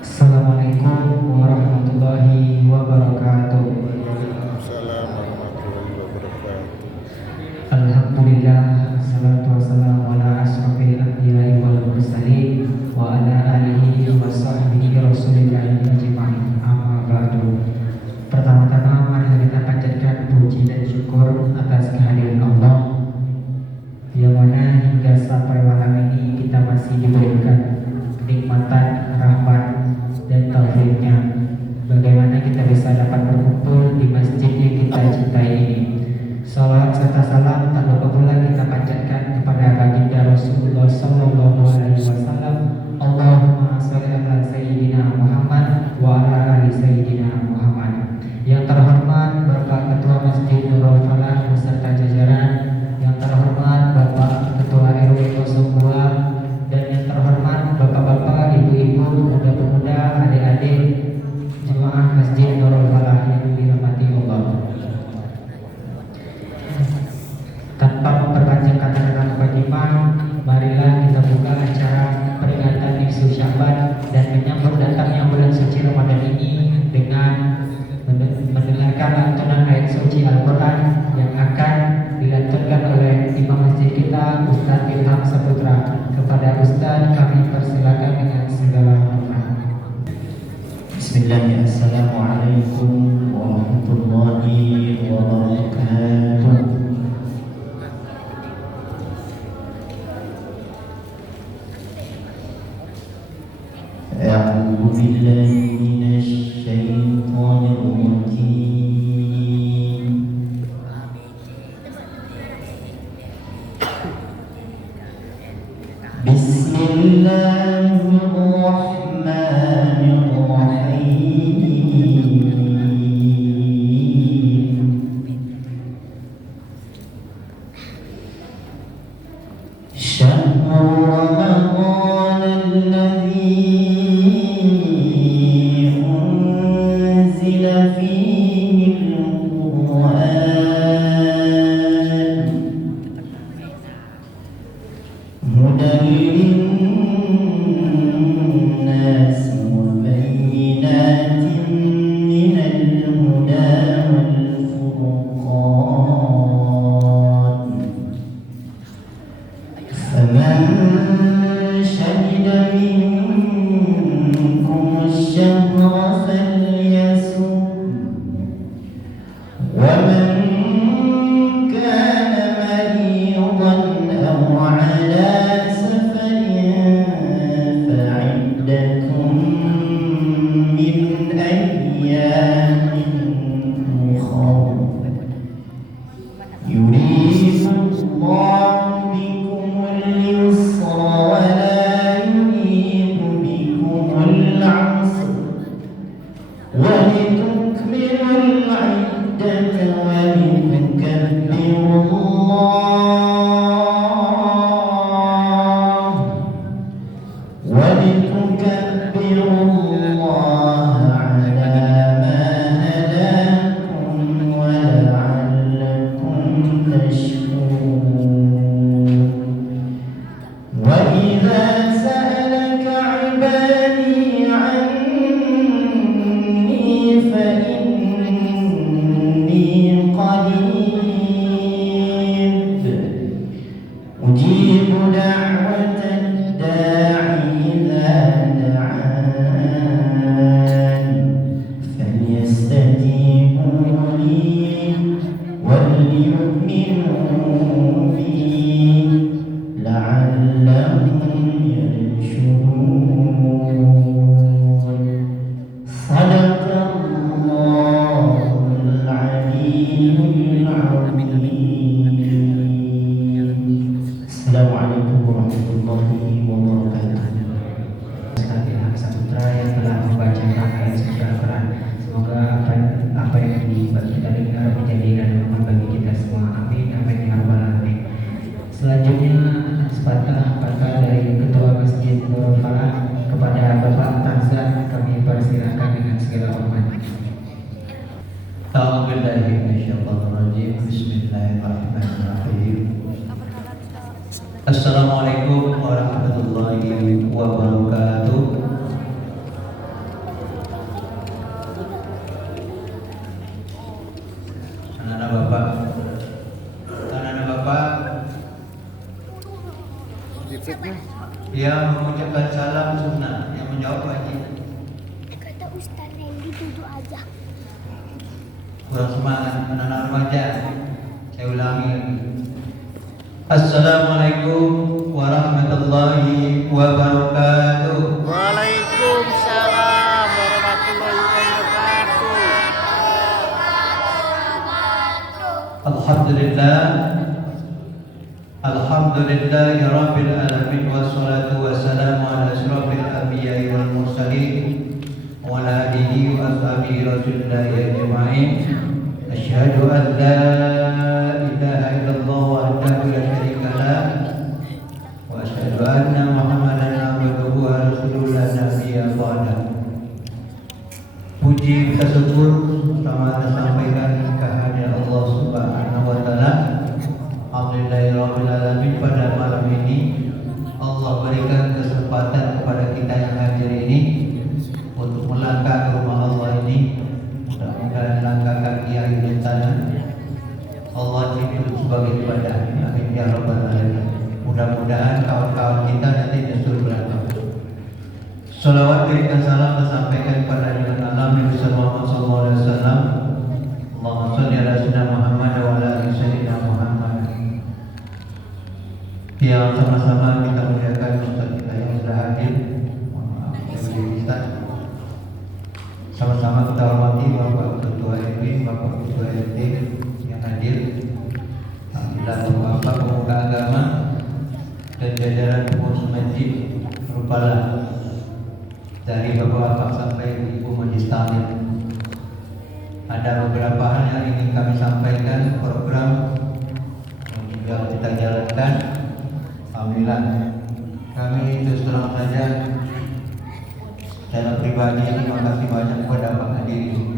Assalamualaikum warahmatullahi wabarakatuh. Waalaikumsalam warahmatullahi wabarakatuh. Alhamdulillah, salatu wassalamu ala asrofil anbiya'i wal mursalin wa ala alihi wa sahbihi rasulillahi ajma'in, amma ba'du. Pertama-tama mari kita panjatkan puji dan syukur atas kehadiran Allah, yang mana hingga sampai malam ini kita masih diberikan kenikmatan, rahmat dan taufiknya, bagaimana kita bisa dapat berkumpul di masjid yang kita cintai ini. Salawat serta salam tak lupa pula kita panjatkan kepada baginda Rasulullah Sallallahu Alaihi Wasallam. Allahumma sholli ala Sayyidina Muhammad wa ala ali Sayyidina Muhammad. Yang terhormat Bapak Ketua Masjid Nurul Falah beserta jajaran, yang terhormat Bapak Ketua RW 02, dan yang terhormat Bapak-bapak, ibu-ibu, pemuda-pemuda, adik-adik jemaah Masjid Nurul Falah yang dirahmati Allah. Tanpa memperpanjang kata-kata mukadimah, marilah kita buka acara peringatan Nisfu Sya'ban dan menyambut datangnya bulan suci Ramadan ini dengan mendengarkan lantunan ayat suci Al-Quran yang akan dilantunkan oleh imam masjid kita, Ustadz Ilham Saputra. Kepada Ustadz kami persilakan dengan segala hormat. Bismillahirrahmanirrahim. Assalamualaikum warahmatullahi wabarakatuh. A'udzu billahi minasy syaithanir rajim. Bismillahirrahmanirrahim. Syahrul Ramadan alladzi unzila fihi al-Qur'an hudan lin-nas wa bayyinatin minal huda wal furqan. Faman syahida minkum ash-shahra falyasum, wa man kana maridan aw ala safarin fa'iddatun min ayyamin ukhra. Yuridu Allahu bikumul yusra wa la yuridu bikumul 'usra wa litukmilul 'iddata wa litukabbirullaha 'ala ma hadakum wa la'allakum tashkurun. Wa idza sa'alaka 'ibadi 'anni fa inni qarib ujibu da'watad da'i idza da'an falyastajibu li wal yu'minu bi la'allahum yarshudun. Sadaqallahul aliyyul azim. Assalamualaikum warahmatullahi wabarakatuh. Ustadz Ilham Saputra yang telah membacakan ayat suci Al-Quran. Semoga apa yang kita dengar menjadi renungan bagi kita semua. Amin amin ya rabbal alamin. Selanjutnya sepatah kata dari Ketua Masjid Nurul Falah kepada Bapak Tarzan kami persilakan dengan segala hormat. A'udzubillahi minasyaitonir rajim. Bismillahirrahmanirrahim. Assalamualaikum warahmatullahi Yang mengucapkan salam sunnah, yang menjawab wajib. Kata Ustaz Randy duduk aja. Kurang semangat anak-anak remaja. Saya ulangi lagi. Assalamualaikum warahmatullahi wabarakatuh. Waalaikumsalam warahmatullahi wabarakatuh. Alhamdulillah. Alhamdulillahi rabbil alamin wassalatu wassalamu ala asyrafil anbiya'i wal mursalin wa ala alihi wa ashabihi rasulillahi ajma'in. Asyhadu an la ilaha illallah wahdahu la syarika lah wa asyhadu anna Muhammadan abduhu wa rasuluhu la nabiyya ba'dahu. Puji kita syukur sama tersampaikan kehadirat Allah Subhanahu wa taala. Alhamdulillahirabbil alamin, pada malam ini Allah berikan kesempatan kepada kita yang hadir ini untuk melangkah ke rumah Allah ini. Mudah-mudahan langkah kaki akhir tanah Allah jadikan sebagai ibadah. Amin ya rabbal alamin. Mudah-mudahan kawan-kawan kita nanti nyusul belakang. Salawat berikan salam tersampaikan kepada junjungan alam Nabi Muhammad sallallahu alaihi wasallam. Allahumma shalli ala sayyidina Muhammad wa ala ali sayyidina Muhammad. Yang sama-sama kita muliakan Ustaz kita yang sudah hadir. Ustaz. Sama-sama kita hormati Bapak Ketua RW, Bapak Ketua RT yang hadir. Alhamdulillah Bapak Pemuka Agama dan jajaran pengurus masjid Rupalah. Dari Bapak sampai Ibu Majelis Taklim. Ada beberapa hal yang ingin kami sampaikan, program yang juga kita jalankan. Alhamdulillah, kami terus terang saja secara pribadi terima kasih banyak kepada Pak Hadirin.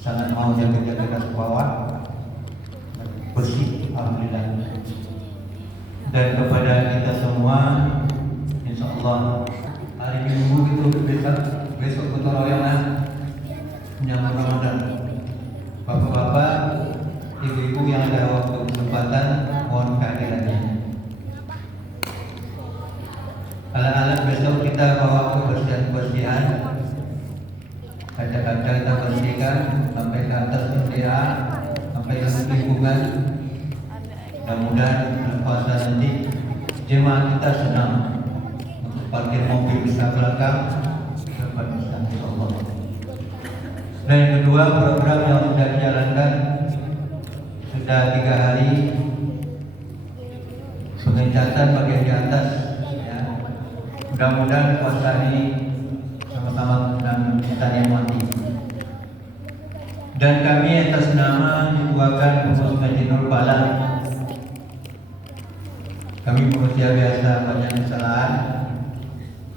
Sangat mau jaga-jaga ke bawah bersih, alhamdulillah. Dan kepada kita semua, insya Allah hari Minggu itu besok ketoroyangan menyambut Ramadan. Bapak-bapak, ibu-ibu yang ada waktu kesempatan, mohon kehadirannya. Alat-alat besok kita bawa kebersihan-kebersihan. Kaca-kaca kita bersihkan sampai ke atas MDA, sampai ke lingkungan. Mudah-mudahan puasa nanti jemaah kita senang. Parkir mobil bisa belakang dapat bisa Allah. Dan yang kedua, program yang sudah dijalankan sudah 3 hari pengecatan bagian di atas ya. Mudah-mudahan puasa ini sama-sama dan kita nikmati. Dan kami atas nama dituakan pengurus Masjid Nur Balang, kami manusia biasa banyak kesalahan,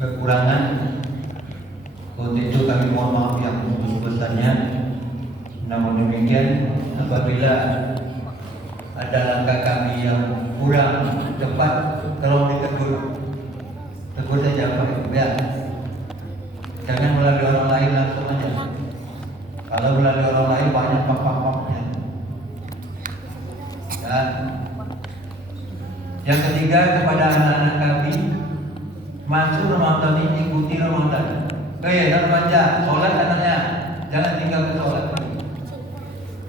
kekurangan. Untuk itu kami mohon maaf yang sebesar-besarnya. Namun demikian, apabila ada langkah kami yang kurang tepat, tolong ditegur. Tegur saja Pak, ya. Jangan melalui orang lain, langsung aja. Kalau melalui orang lain banyak pak-paknya. Dan yang ketiga, kepada anak-anak kami, masuk Ramadan ini ikuti Ramadan. Kayak remaja, sholat anaknya, jangan tinggalkan sholat.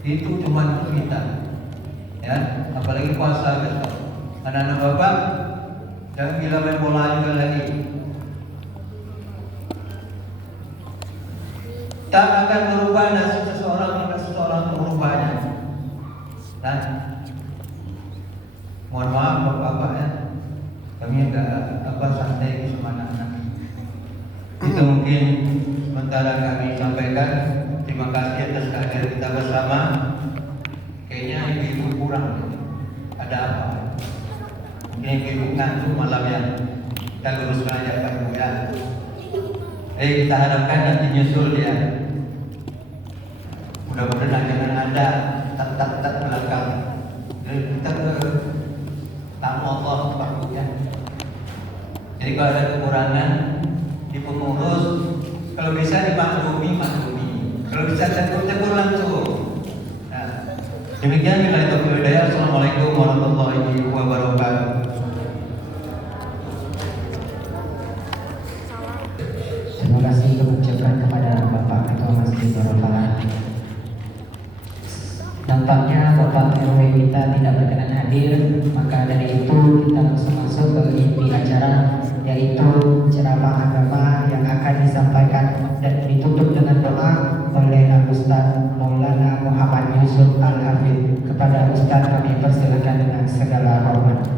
Itu cuma kita, ya. Apalagi puasa besok. Anak-anak bapak, jangan gila main bola juga lagi. Tak akan merubah nasib seseorang jika seseorang merubahnya. Dan mohon maaf bapak-bapak ya, kami agak santai sama anak-anak. Itu mungkin sementara kami sampaikan. Terima kasih atas kehadiran kita bersama. Kayaknya ibu kurang. Ada apa? Mungkin ibu ngantuk malam ya. Kita luruskan aja Pak Ibu ya. Kita harapkan nanti nyusul dia. Mudah-mudahan jangan ada tak belakang. Jadi kita tamu Allah Pak Ibu ya. Jadi kalau ada kekurangan di pengurus, kalau bisa dimaklumi. Kalau bisa tegur langsung. Nah, demikian bila itu hidayah. Assalamualaikum warahmatullahi wabarakatuh. Amin ya rabbal alamin. Nampaknya Bapak RW kita tidak berkenan hadir, maka dari itu kita langsung masuk ke inti acara, yaitu ceramah agama yang akan disampaikan dan ditutup dengan doa oleh Ustaz Maulana Muhammad Yusuf Al-Hafidh. Kepada Ustaz kami persilakan dengan segala hormat.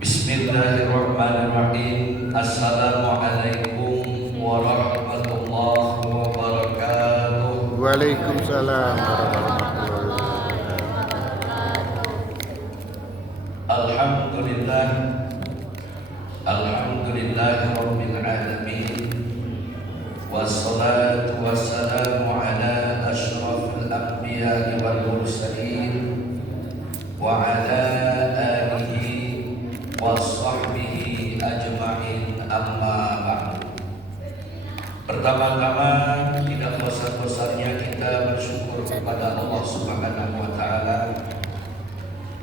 Bismillahirrahmanirrahim. Assalamualaikum warahmatullahi wabarakatuh. Waalaikumsalam warahmatullahi Alhamdulillah. Alhamdulillahirabbil alamin. Wassalatu wassalamu ala asyrafil anbiya'i wal mursalin wa ala wasahbihi ajma'in, amma ba'du. Pertama-tama tidak bosan-bosannya kita bersyukur kepada Allah Subhanahu wa taala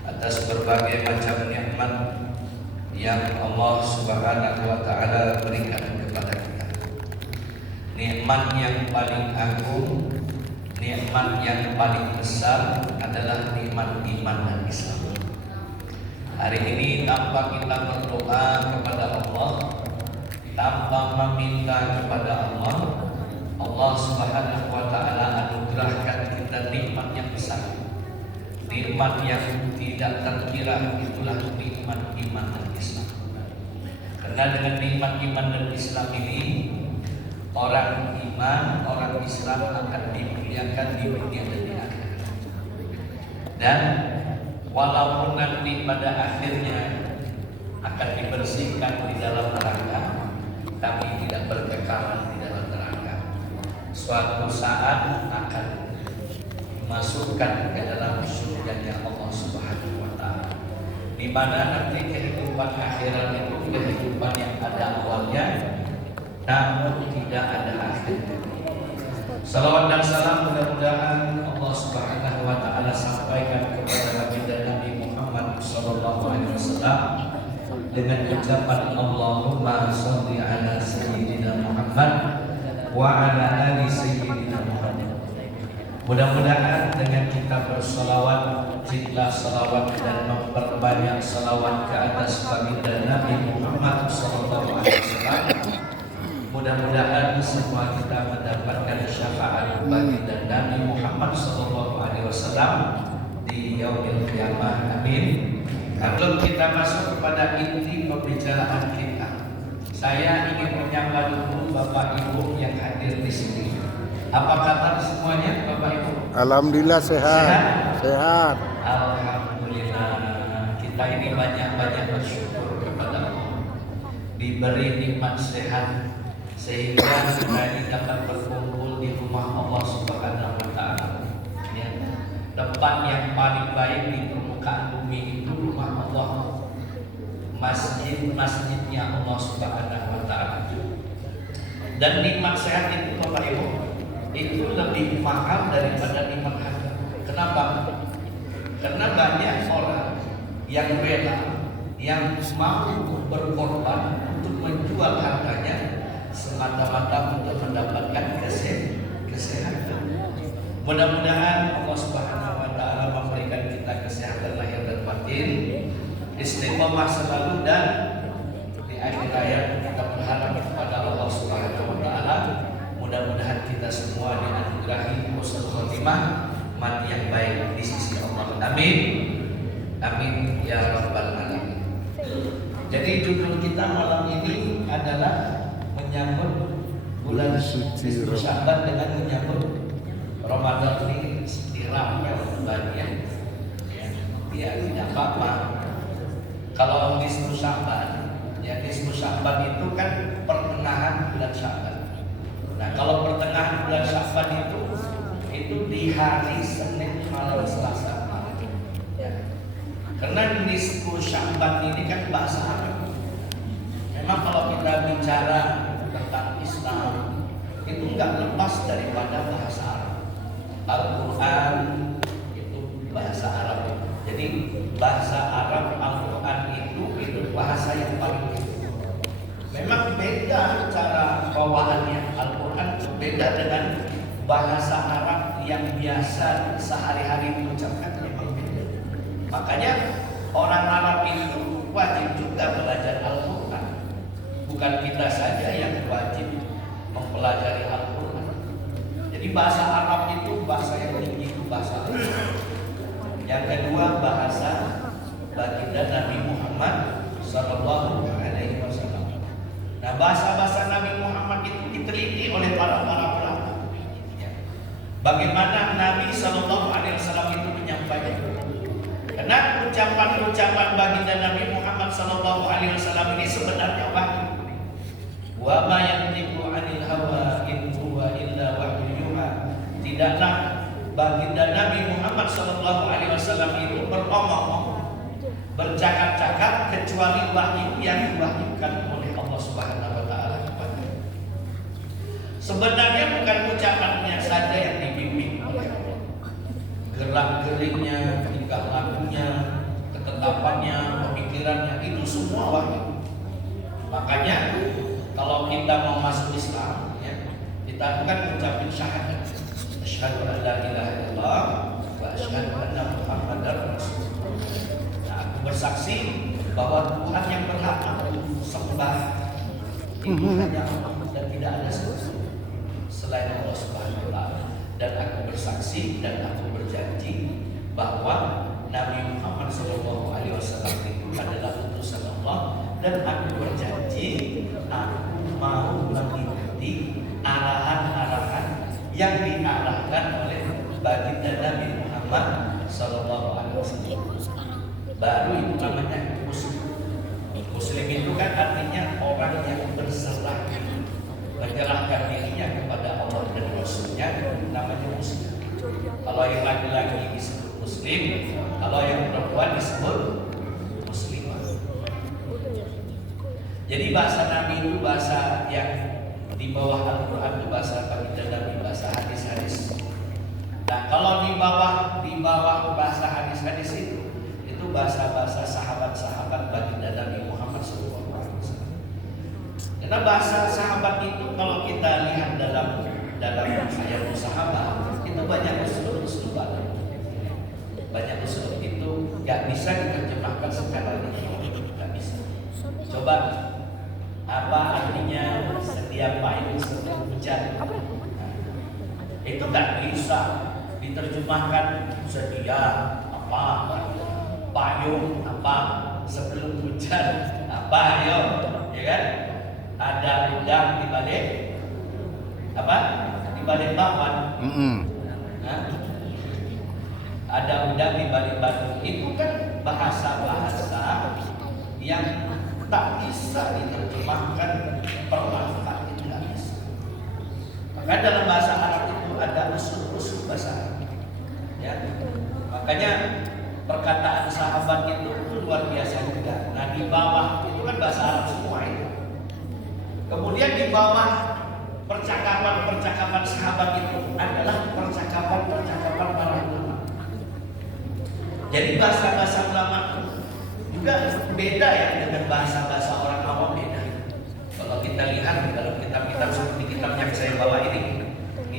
atas berbagai macam nikmat yang Allah Subhanahu wa taala berikan kepada kita. Nikmat yang paling agung, nikmat yang paling besar adalah nikmat iman dan Islam. Hari ini tanpa kita berdoa kepada Allah, tanpa meminta kepada Allah, Allah Subhanahu wa taala anugerahkan kita nikmat yang besar. Nikmat yang tidak terkira, itulah nikmat iman dan Islam. Karena dengan nikmat iman dan Islam ini, orang iman, orang Islam akan dimuliakan di dunia dan di akhirat. Dan walaupun nanti pada akhirnya akan dibersihkan di dalam neraka, tapi tidak berkekalan di dalam neraka. Suatu saat akan dimasukkan ke dalam surganya Allah Subhanahu wa taala. Di mana nanti kehidupan akhirat itu kehidupan yang ada awalnya namun tidak ada akhirnya. Salawat dan salam mudah-mudahan Allah Subhanahu wa taala sampaikan kepada Nabi dan Nabi Muhammad sallallahu alaihi wasallam dengan ucapan Allahumma shalli ala sayyidina Muhammad wa ala ali sayyidina Muhammad. Mudah-mudahan dengan kita bersalawat, cinta salawat dan memperbanyak salawat ke atas baginda Nabi Muhammad sallallahu alaihi wasallam, mudah-mudahan semua kita mendapatkan syafaat baginda Nabi Muhammad sallallahu alaihi wasallam di yaumil qiyamah. Amin. Sebelum kita masuk kepada inti pembicaraan kita, saya ingin menyapa dulu Bapak Ibu yang hadir di sini. Apa kabar semuanya, Bapak Ibu? Alhamdulillah sehat. Sehat. Alhamdulillah. Kita ini banyak-banyak bersyukur kepada Allah, diberi nikmat sehat sehingga kita ini dapat berkumpul di rumah Allah Subhanahu wa taala. Ya. Tempat yang paling baik di permukaan bumi itu rumah Allah. Masjid-masjidnya Allah Subhanahu wa taala. Dan nikmat sehat itu Bapak Ibu, itu lebih mahal daripada nikmat harta. Kenapa? Karena banyak orang yang rela, yang mampu berkorban untuk menjual hartanya semata-mata untuk mendapatkan kesehatan. Mudah-mudahan Allah Subhanahu wa taala memberikan kita kesehatan lahir dan batin, istiqomah selalu, dan di akhir hayat kita berharap kepada Allah Subhanahu wa taala mudah-mudahan kita semua dianugerahi husnul khotimah, mati yang baik di sisi Allah. Amin. Amin ya rabbal alamin. Jadi judul kita malam ini adalah menyambut bulan suci Sya'ban dengan menyambut Ramadan ini istirahnya banyak. Ya tidak apa-apa. Kalau nisfu Sya'ban, ya nisfu Sya'ban itu kan pertengahan bulan Sya'ban. Nah kalau pertengahan bulan Sya'ban itu hari Senin malam Selasa malam. Ya. Karena nisfu Sya'ban ini kan bahasa Arab. Memang kalau kita bicara tentang Islam itu nggak lepas daripada bahasa Arab. Al-Quran itu bahasa Arab. Jadi bahasa Arab Al-Quran itu bahasa yang paling tinggi. Memang beda cara bawaannya. Al-Quran beda dengan bahasa Arab yang biasa sehari-hari diucapkan, memang beda. Makanya orang Arab itu wajib juga belajar Al-Quran. Bukan kita saja yang wajib mempelajari Al-Quran. Jadi bahasa Arab itu bahasa yang tinggi, itu bahasa Arab. Yang kedua bahasa baginda Nabi Muhammad Sallallahu Alaihi Wasallam. Nah, bahasa-bahasa Nabi Muhammad itu diteliti oleh para ulama. Bagaimana Nabi Sallallahu Alaihi Wasallam itu menyampaikan? Karena ucapan-ucapan baginda Nabi Muhammad Sallallahu Alaihi Wasallam ini sebenarnya wahyu. Wa ma yantiqu 'anil hawa in huwa illa wahyu yuha. Tidaklah baginda Nabi Muhammad Sallallahu Alaihi Wasallam itu beromong, bercakap-cakap kecuali wahyu yang diwahyukan oleh Allah Subhanahu Wa Taala kepada. Sebenarnya bukan ucapannya saja yang dibimbing oleh Allah, gerak-geriknya, tingkah lakunya, ketetapannya, pemikirannya, itu semua wahyu. Makanya kalau kita mau masuk Islam, ya, kita kan mengucapkan syahadat. Asyhadu an la ilaha illallah wa asyhadu anna Muhammadar Rasulullah. Nah, aku bersaksi bahwa Tuhan yang berhak untuk sembah itu hanya Allah dan tidak ada selain Allah Subhanahu wa taala. Dan aku bersaksi dan aku berjanji bahwa Nabi Muhammad sallallahu alaihi wasallam itu adalah utusan Allah, dan aku berjanji aku mau mengikuti arahan-arahan yang diarahkan oleh baginda Nabi Muhammad sallallahu alaihi wasallam. Baru itu namanya muslim. Muslim itu kan artinya orang yang berserah diri, menyerahkan dirinya kepada Allah dan Rasulnya, namanya muslim. Kalau yang laki-laki disebut muslim, kalau yang perempuan disebut muslimah. Jadi bahasa Nabi itu bahasa yang di bawah Al-Quran, itu bahasa baginda Nabi, bahasa hadis-hadis. Nah, kalau di bawah bahasa hadis-hadis itu bahasa-bahasa sahabat-sahabat baginda Nabi Muhammad SAW. Karena bahasa sahabat itu kalau kita lihat dalam ayat sahabat itu banyak usul-usul ada. Banyak usul itu nggak bisa diterjemahkan secara literal, nggak bisa. Coba apa artinya setiap payung sebelum hujan? Itu nggak bisa diterjemahkan sedia apa, payung apa, sebelum hujan apa, ayo, ya kan? Ada udang di balik apa? Di balik bakwan. Ada udang di balik batu. Itu kan bahasa-bahasa yang tak bisa diterjemahkan perlahan, itu tidak bisa. Maka dalam bahasa Arab itu ada usul-usul bahasa Arab. Ya. Makanya perkataan sahabat itu luar biasa juga. Nah, di bawah itu kan bahasa Arab semua itu. Kemudian di bawah percakapan sahabat itu adalah percakapan para ulama. Jadi bahasa ulama juga beda ya dengan bahasa orang awam, beda. Kalau kita lihat dalam kitab-kitab seperti kitab yang saya bawa ini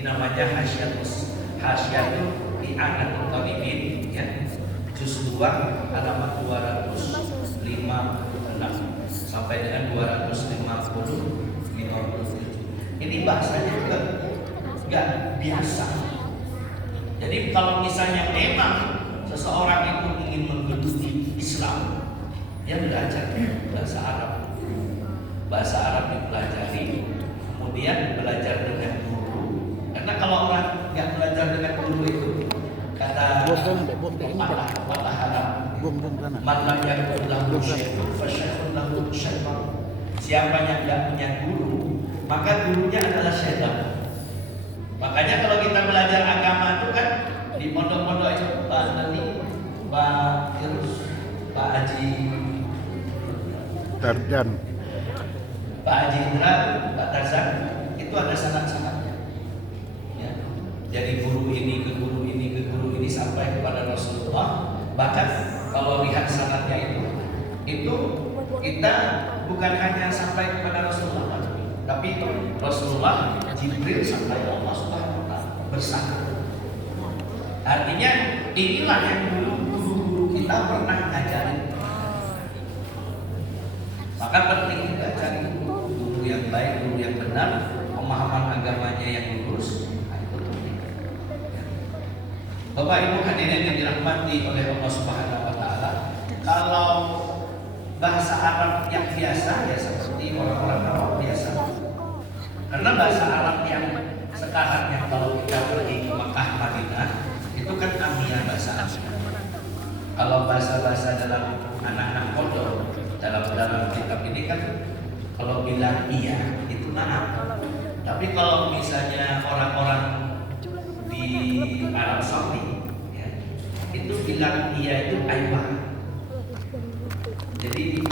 namanya Hasyiatul I'anatul Talibin, ya, juz 2 halaman 256 sampai dengan 257. Ini bahasanya juga nggak biasa. Jadi kalau misalnya memang seseorang itu ingin menggeluti Islam, dia belajar bahasa Arab. Bahasa Arab dipelajari, kemudian belajar dengan guru. Karena kalau orang nggak belajar dengan guru itu, kata patah Arab, man lam yakun lahu syekhun fasyekhun lahu syaitan. Siapa yang tidak punya guru, maka gurunya adalah syaitan. Makanya kalau kita belajar agama itu kan Di pondok-pondok itu Pak Nani, Pak Firus, Pak Haji Tarjan. Pak Haji Indra, Pak Tarzan, itu ada sanad-sanadnya. Ya. Jadi guru ini ke guru ini ke guru ini sampai kepada Rasulullah. Bahkan kalau lihat sanadnya itu kita bukan hanya sampai kepada Rasulullah, tapi Rasulullah, Jibril sampai Allah Subhanahu wa taala bersama. Artinya inilah yang dulu guru-guru kita pernah ngajarin. Maka penting kita cari guru yang baik, guru yang benar, pemahaman agamanya yang lurus. Nah, itu penting. Bapak Ibu hadirin yang dirahmati oleh Allah Subhanahu wa taala, kalau bahasa Arab yang biasa ya seperti orang-orang awam biasa. Karena bahasa Arab yang sekarang yang kalau kita pergi ke Makkah, Madinah, itu kan amiyah bahasa Arab. Kalau bahasa-bahasa dalam anak-anak pondok, dalam kitab ini kan kalau bilang iya itu maaf. Tapi kalau misalnya orang-orang di Arab Saudi ya, itu bilang iya itu aibah. Jadi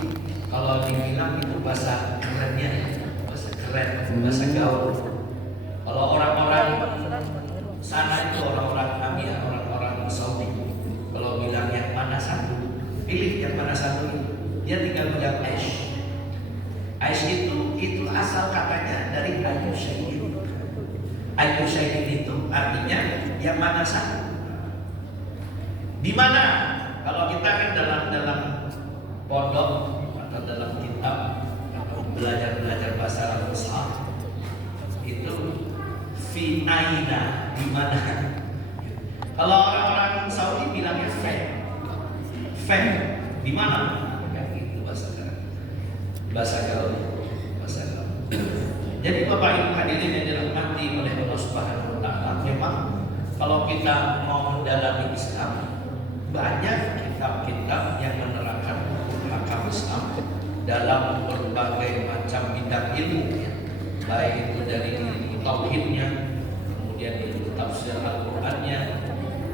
kalau dibilang itu bahasa kerennya, bahasa keren, bahasa gaul. Kalau orang-orang sana itu orang-orang Amia, orang-orang Saudi, kalau bilang yang mana satu, pilih yang mana satu, dia tinggal bilang Aish. Aish itu asal katanya dari Ayu Syahidin. Ayu Syahidin itu artinya yang mana satu. Di mana? Kalau kita kan dalam pondok atau dalam kitab atau belajar bahasa Arab Mushaf itu fi aina, di mana. Kalau orang-orang Saudi bilangnya fe di mana, kan itu bahasa gaul. Jadi Bapak Ibu hadirin yang dirahmati oleh Allah Subhanahu wa taala, memang kalau kita mau mendalami Islam, banyak kitab-kitab yang menerangkan hakam Islam dalam berbagai macam bidang ilmu, ya. Baik itu dari ilmu tauhidnya, kemudian ilmu tafsir Al-Qur'annya,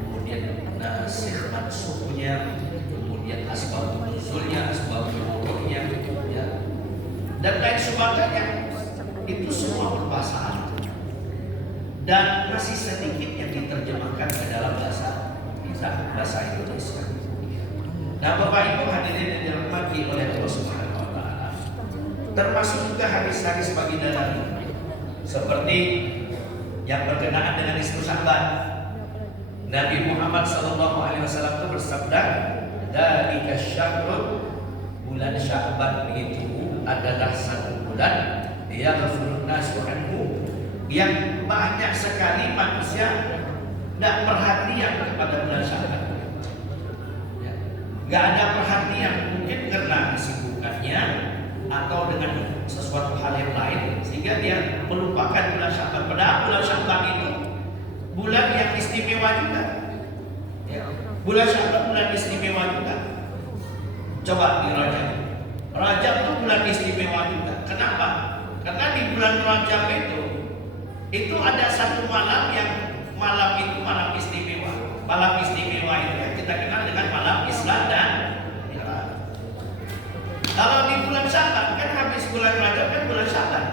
kemudian nasikh mansuknya, kemudian asbabun nuzulnya, asbabun wurudnya, ya. Dan lain sebagainya. Itu semua berbahasa Arab. Dan masih sedikit yang diterjemahkan ke dalam bahasa Indonesia. Nah, Bapak Ibu hadirin yang dirahmati oleh Allah Subhanahu wa taala, termasuk juga hadis-hadis bagi dalam seperti yang berkenaan dengan Ismu Sya'ban. Nabi Muhammad SAW itu bersabda, "Dzalika syahrun," bulan Sya'ban itu adalah satu bulan yaghfirun nasu anhu, yang banyak sekali manusia tidak perhatian kepada bulan Sya'ban. Gak ada perhatian, mungkin karena kesibukannya atau dengan sesuatu hal yang lain, sehingga dia melupakan bulan Sya'ban. Padahal bulan Sya'ban itu bulan yang istimewa juga. Ya. Bulan Sya'ban bulan istimewa juga. Coba di Rajab. Rajab itu bulan istimewa juga. Kenapa? Karena di bulan Rajab itu ada satu malam yang malam istimewa. Malam istimewa itu yang kita kenal dengan malam Isra dan Mi'raj. Kalau di bulan Sya'ban kan habis bulan Rajab kan bulan Sya'ban.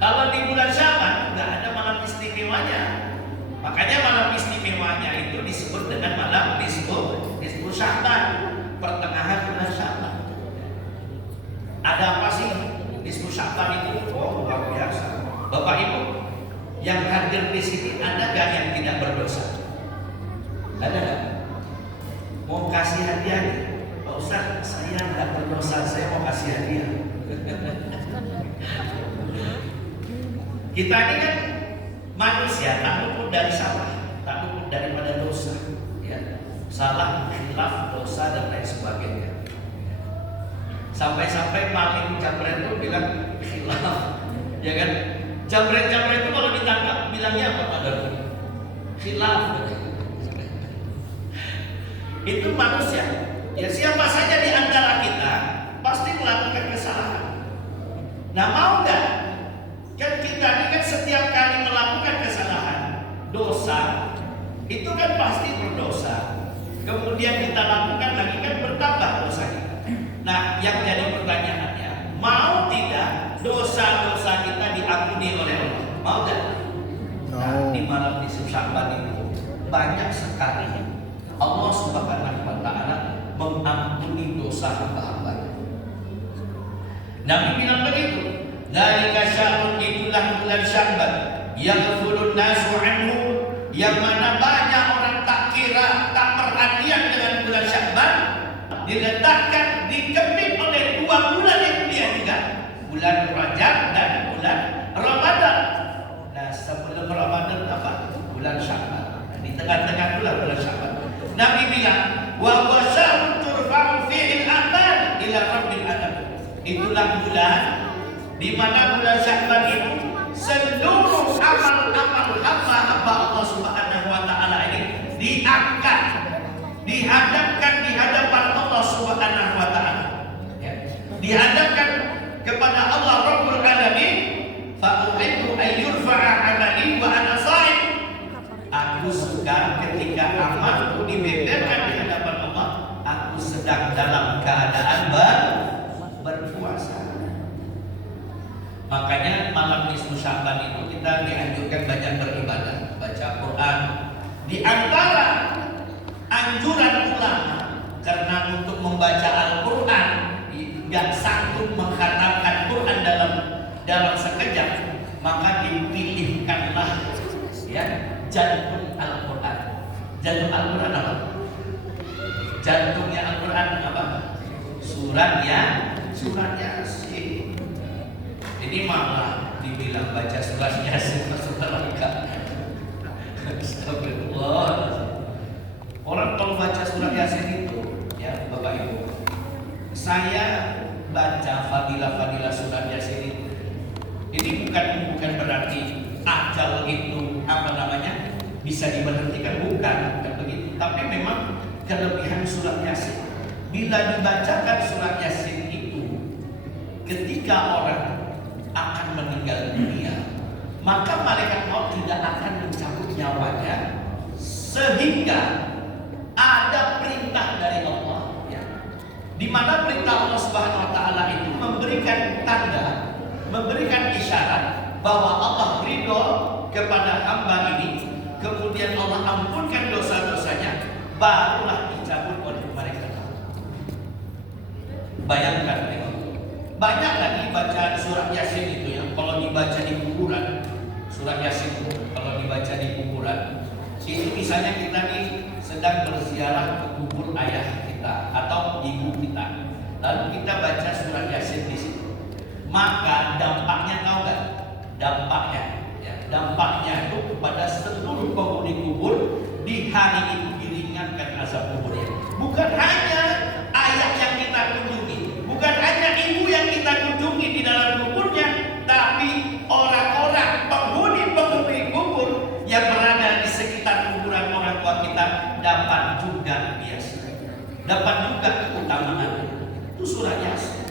Kalau di bulan Sya'ban nggak ada malam istimewanya. Makanya malam istimewanya itu disebut dengan malam nisfu Sya'ban, pertengahan bulan Sya'ban. Ada apa sih nisfu Sya'ban itu? Oh, luar biasa. Bapak Ibu yang hadir di sini, ada nggak yang tidak berdosa? Ada nggak? Mau kasih hadiah nih? Pak Ustaz, saya nggak berdosa, saya mau kasih hadiah. Kita ini kan manusia, tak luput dari salah, tak luput daripada dosa, ya. Salah, khilaf, dosa dan lain sebagainya. Sampai-sampai maling jambret itu bilang khilaf, ya kan? Jambret-jambret itu kalau ditangkap bilangnya apa pada khilaf. Itu manusia. Ya, siapa saja di antara kita pasti melakukan kesalahan. Nah, mau nggak? Kan kita ini kan setiap kali melakukan kesalahan, dosa, itu kan pasti berdosa. Kemudian kita lakukan lagi kan bertambah dosa kita. Nah, yang jadi pertanyaannya, mau tidak dosa-dosa kita diampuni oleh Allah? Mau tidak? Nah, di malam nisfu Sya'ban itu banyak sekali Allah Subhanahu wa taala mengampuni dosa hamba-hambanya. Nabi bilang begitu, "Dzalika syahrun, itulah bulan Sya'ban, yaghfulun nasu anhu," yang mana banyak orang tak kira, tak perhatian dengan bulan Sya'ban, diletakkan, dikepit oleh 2 bulan yang mulia juga, bulan Rajab dan bulan Ramadan. Nah, sebelum Ramadan apa? Bulan Sya'ban. Nah, di tengah-tengah bulan Sya'ban. Nabi bilang, "Wa huwa syahrun turfa'u fihi al-a'mal ila rabbil alamin." Itulah bulan di mana bulan Sya'ban itu seluruh amal-amal hamba-hamba Allah Subhanahu wa taala ini diangkat, dihadapkan di hadapan Allah Subhanahu wa taala. Ya. Dihadapkan kepada Allah Rabbul Alamin, fa uhibbu an yurfa'a 'amali wa ana sha'im. Aku suka ketika amalku dibeberkan di hadapan Allah, aku sedang dalam keadaan berpuasa. Makanya malam nisfu Sya'ban itu kita dianjurkan banyak beribadah, baca Quran. Di antara anjuran ulama, karena untuk membaca Al-Quran tidak sanggup mengkhatamkan Quran dalam sekejap, maka dipilihkanlah ya jantung Al-Quran. Jantung Al-Quran apa? Jantungnya Al-Quran apa? Surat Yasin. Ini malah dibilang baca surat Yasin maksudnya enggak. Astagfirullah. Orang kalau baca surat Yasin itu, ya Bapak Ibu, saya baca fadilah-fadilah surat Yasin itu. Ini bukan berarti ajal itu bisa diberhentikan, bukan begitu. Tapi memang kelebihan surat Yasin. Bila dibacakan surat Yasin itu, ketika orang akan meninggal dunia, maka malaikat maut tidak akan mencabut nyawanya sehingga ada perintah dari Allah, ya. Di mana perintah Allah Subhanahu wa taala itu memberikan tanda, memberikan isyarat bahwa Allah ridho kepada hamba ini, kemudian Allah ampunkan dosa-dosanya, barulah dicabut oleh malaikat. Bayangkan, banyak lagi bacaan surat Yasin itu yang kalau dibaca di kuburan. Surat Yasin kalau dibaca di kuburan, itu misalnya kita nih sedang berziarah ke kubur ayah kita atau ibu kita, lalu kita baca surat Yasin di situ, maka dampaknya tahu nggak? Dampaknya itu kepada seluruh penghuni kubur di hari itu diringankan azab kuburnya. Bukan hanya ayah yang kita kunjungi, bukan hanya ibu yang kita kunjungi di dalam kuburnya, tapi orang-orang penghuni kubur yang berada di sekitar kuburan orang tua kita dapat juga biasa, dapat juga keutamaan. Itu surat Yasin.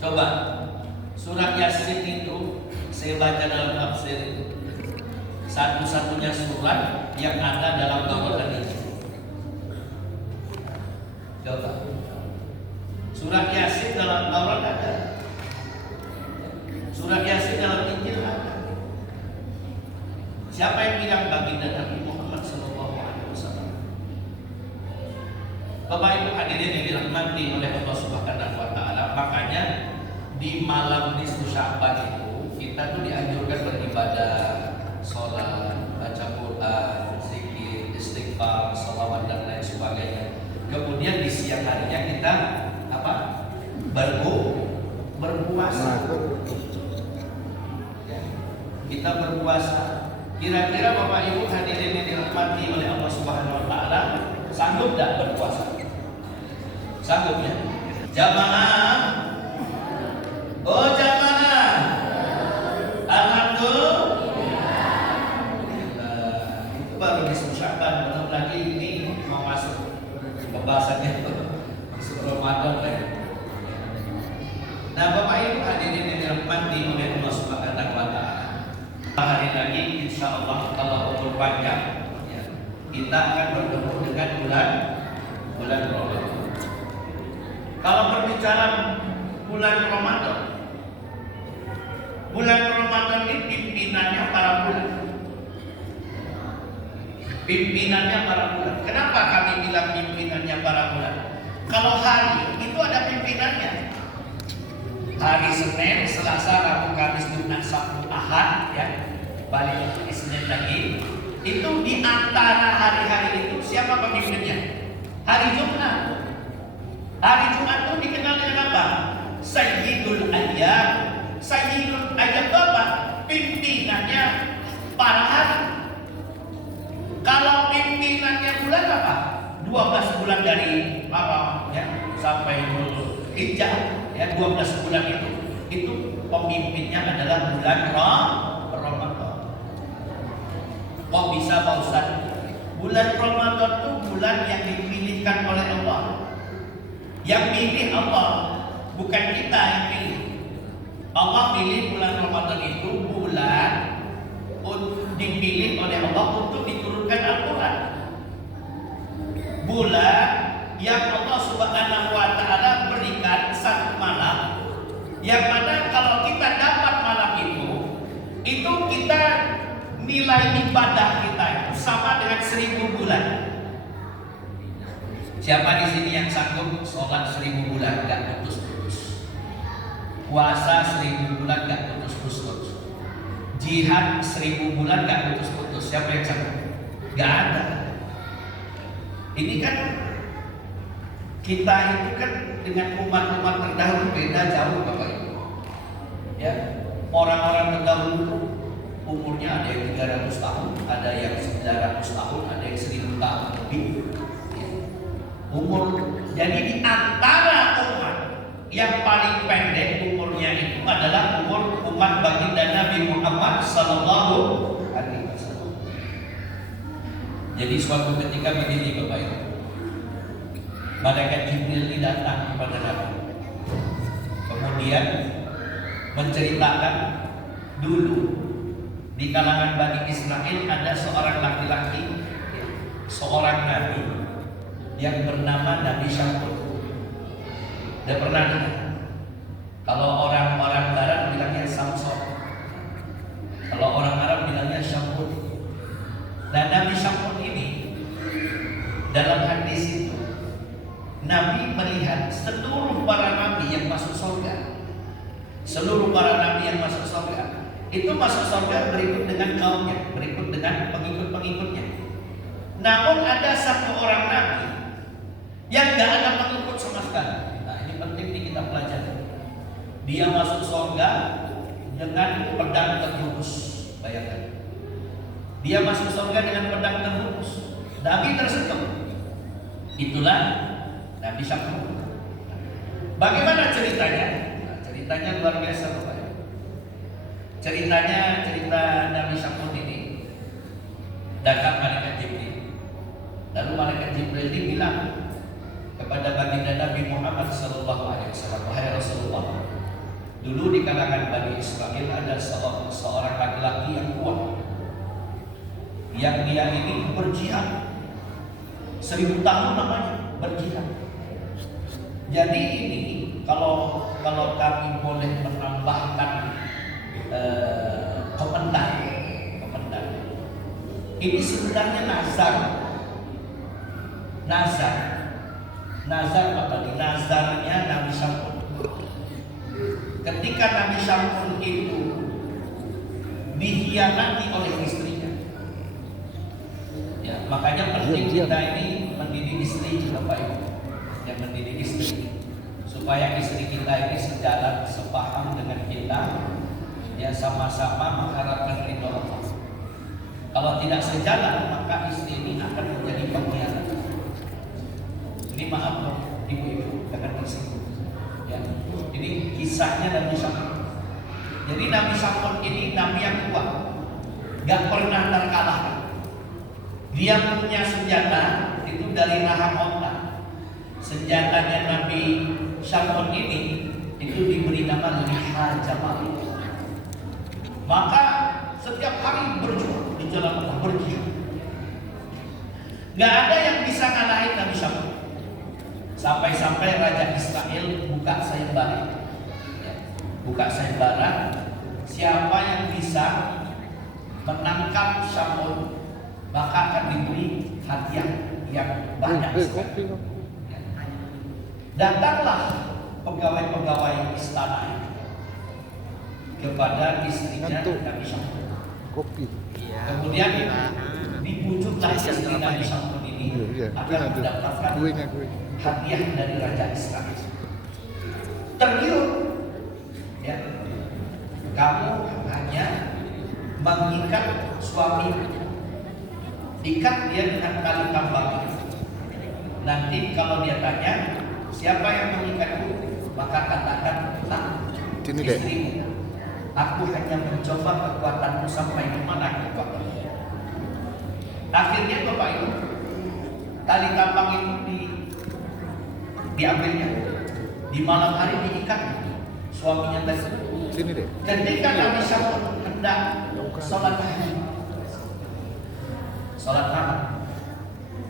Coba surat Yasin itu saya baca dalam tafsir itu satu-satunya surat yang ada dalam Taurat ini. Coba surat Yasin dalam Taurat ada, surat Yasin dalam Injil ada. Siapa yang bilang baginda Nabi Muhammad SAW? Bapak Ibu hadirin yang dirahmati oleh Allah Subhanahu wa taala, makanya di malam nisfu Sya'ban itu kita tuh dianjurkan beribadah, sholat, baca Quran, zikir, istighfar, sholawat dan lain sebagainya. Kemudian di siang harinya kita apa? Berpuasa. Ya. Kita berpuasa. Kira-kira Bapak Ibu hadirin yang dirahmati oleh Allah Subhanahu wa taala, sanggup tidak berpuasa? Sanggup ya? Jamaah. Oh jamaah. Alhamdulillah. Itu baru nisfu Sya'ban, belum lagi ini mau masuk pembahasannya masuk Ramadan lagi. Nah Bapak Ibu hadirin yang dirahmati oleh Allah Subhanahu wa taala, hari lagi insya Allah kalau umur panjang ya, kita akan bertemu dengan bulan Ramadan. Kalau berbicara bulan Ramadan ini pimpinannya para bulan. Kenapa kami bilang pimpinannya para bulan? Kalau hari itu ada pimpinannya. Hari Senin, Selasa, Rabu, Kamis, Jumat, Sabtu, Ahad, ya, balik ke Senin lagi. Itu di antara hari-hari itu siapa pemimpinnya? Hari Jumat. Hari Jumat itu dikenal dengan apa? Sayyidul Ayyam. Sayyidul Ayyam itu apa? Pimpinannya para hari. Kalau pimpinannya bulan apa? 12 bulan dari apa? Ya, sampai Hijjah. Ya, 12 bulan itu pemimpinnya adalah bulan Ramadan. Kok bisa Pak Ustaz? Bulan Ramadan itu bulan yang dipilihkan oleh Allah. Yang pilih Allah, bukan kita yang pilih. Allah pilih bulan Ramadan itu bulan dipilih oleh Allah untuk diturunkan Al-Quran. Bulan yang Allah Subhanahu wa Ta'ala berikan satu malam, yang mana kalau kita dapat malam itu kita nilai ibadah kita itu sama dengan 1000 bulan. Siapa di sini yang sanggup sholat 1000 bulan gak putus-putus? Puasa 1000 bulan gak putus-putus? Jihad 1000 bulan gak putus-putus? Siapa yang sanggup? Gak ada. Ini kan kita itu kan dengan umat-umat terdahulu beda jauh Bapak Ibu. Ya, orang-orang terdahulu umurnya ada yang 300 tahun, ada yang 900 tahun, ada yang 1000 tahun lebih. Ya. Umur, jadi di antara umat yang paling pendek umurnya itu adalah umur umat baginda Nabi Muhammad Sallallahu Alaihi Wasallam. Jadi suatu ketika begini Bapak Ibu, malaikat Jibril datang kepada Nabi, kemudian menceritakan dulu di kalangan Bani Israel ada seorang laki-laki, seorang nabi yang bernama Nabi Syamul. Dia pernah dengar? Kalau orang-orang Barat bilangnya Samson, kalau orang Arab bilangnya Syamul. Dan Nabi Syamul ini dalam hadis itu Nabi melihat seluruh para nabi yang masuk surga. Seluruh para nabi yang masuk surga itu masuk surga berikut dengan kaumnya, berikut dengan pengikut-pengikutnya. Namun ada satu orang nabi yang gak ada pengikut sama sekali. Nah ini penting nih kita pelajari. Dia masuk surga dengan pedang terhunus. Bayangkan, dia masuk surga dengan pedang terhunus. Nabi tersenyum. Itulah Nabi Syamul. Bagaimana ceritanya? Nah, ceritanya luar biasa Bapak. Cerita Nabi Syamul ini datang malaikat Jibril. Lalu malaikat Jibril ini bilang kepada baginda Nabi Muhammad Sallallahu Alaihi Wasallam, wahai Rasulullah, dulu di kalangan Bani Israel ada seorang laki-laki yang kuat, yang dia ini berjihad 1000 tahun namanya berjihad. Jadi ini kalau kami boleh menambahkan komentar, ini sebenarnya nazar apa nih? Nazarnya Nabi Syamul. Ketika Nabi Syamul itu dikhianati oleh istrinya, ya makanya penting kita ini mendidik istri Bapak Ibu, yang mendidik istri supaya istri kita ini sejalan, sepaham dengan kita, ya sama-sama mengharapkan ridho Allah. Kalau tidak sejalan, maka istri ini akan menjadi pengkhianat. Ini maaf loh, ibu-ibu, jangan tersinggung. Ya, ini kisahnya Nabi Syamul. Jadi Nabi Syamul ini nabi yang kuat, gak pernah terkalahkan. Dia punya senjata itu dari rahang onta. Senjatanya Nabi Syamul ini itu diberi nama Liha Jamal. Maka setiap hari berjuang di jalan Allah, berjihad. Nggak ada yang bisa ngalahin Nabi Syamul. Sampai-sampai Raja Israel buka sayembara. Buka sayembara, siapa yang bisa menangkap Syamul maka akan diberi hadiah yang banyak sekali. Datanglah pegawai-pegawai istana kepada istrinya Nabi Syamul. Kopi. Kemudian dibujuklah istri Nabi Syamul ini agar mendapatkan hadiah dari Raja Israel. Tergiur, ya, kamu hanya mengikat suami, ikat dia dengan tali tambang. Nanti kalau dia tanya siapa yang mengikatku, maka katakan istrimu. Aku hanya mencoba kekuatanmu sampai di mana kekuatanmu. Akhirnya Bapak Ibu, tali tambang itu diambilnya. Di malam hari diikat suaminya tadi. Sini deh. Ketika Nabi Syamul hendak sholat malam,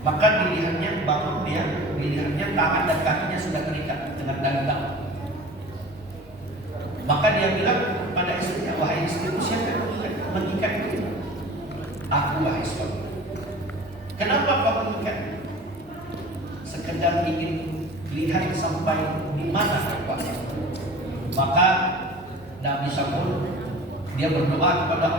maka dilihatnya bangun dia, dilihatnya tangan dan kakinya sudah terikat dengan tali tambang. Maka dia bilang pada istrinya, wahai istriku, siapa yang mengikat itu? Aku, wahai suami. Kenapa kau mengikat? Sekedar ingin lihat sampai di mana kekuasaan. Maka Nabi Syamul dia berdoa kepada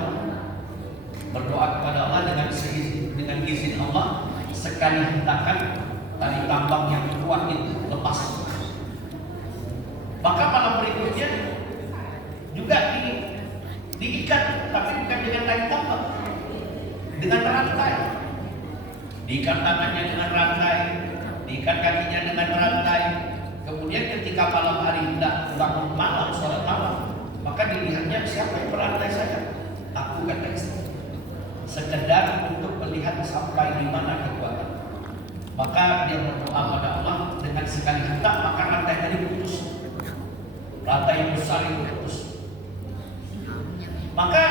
Allah dengan izin Allah, sekali hentakan tali tambang yang kuat itu lepas. Maka malam berikutnya juga diikat, tapi bukan dengan tali tambang, dengan rantai. Diikat tangannya dengan rantai, diikat kakinya dengan rantai. Kemudian ketika malam hari hendak bangun malam, sholat malam, maka dilihatnya, siapa yang merantai saya? Aku, kata istri. Sekedar untuk melihat sampai di mana kekuatan. Maka dia berdoa pada Allah, dengan sekali hentak maka rantai tadi putus. Rantai yang besar itu putus. Maka,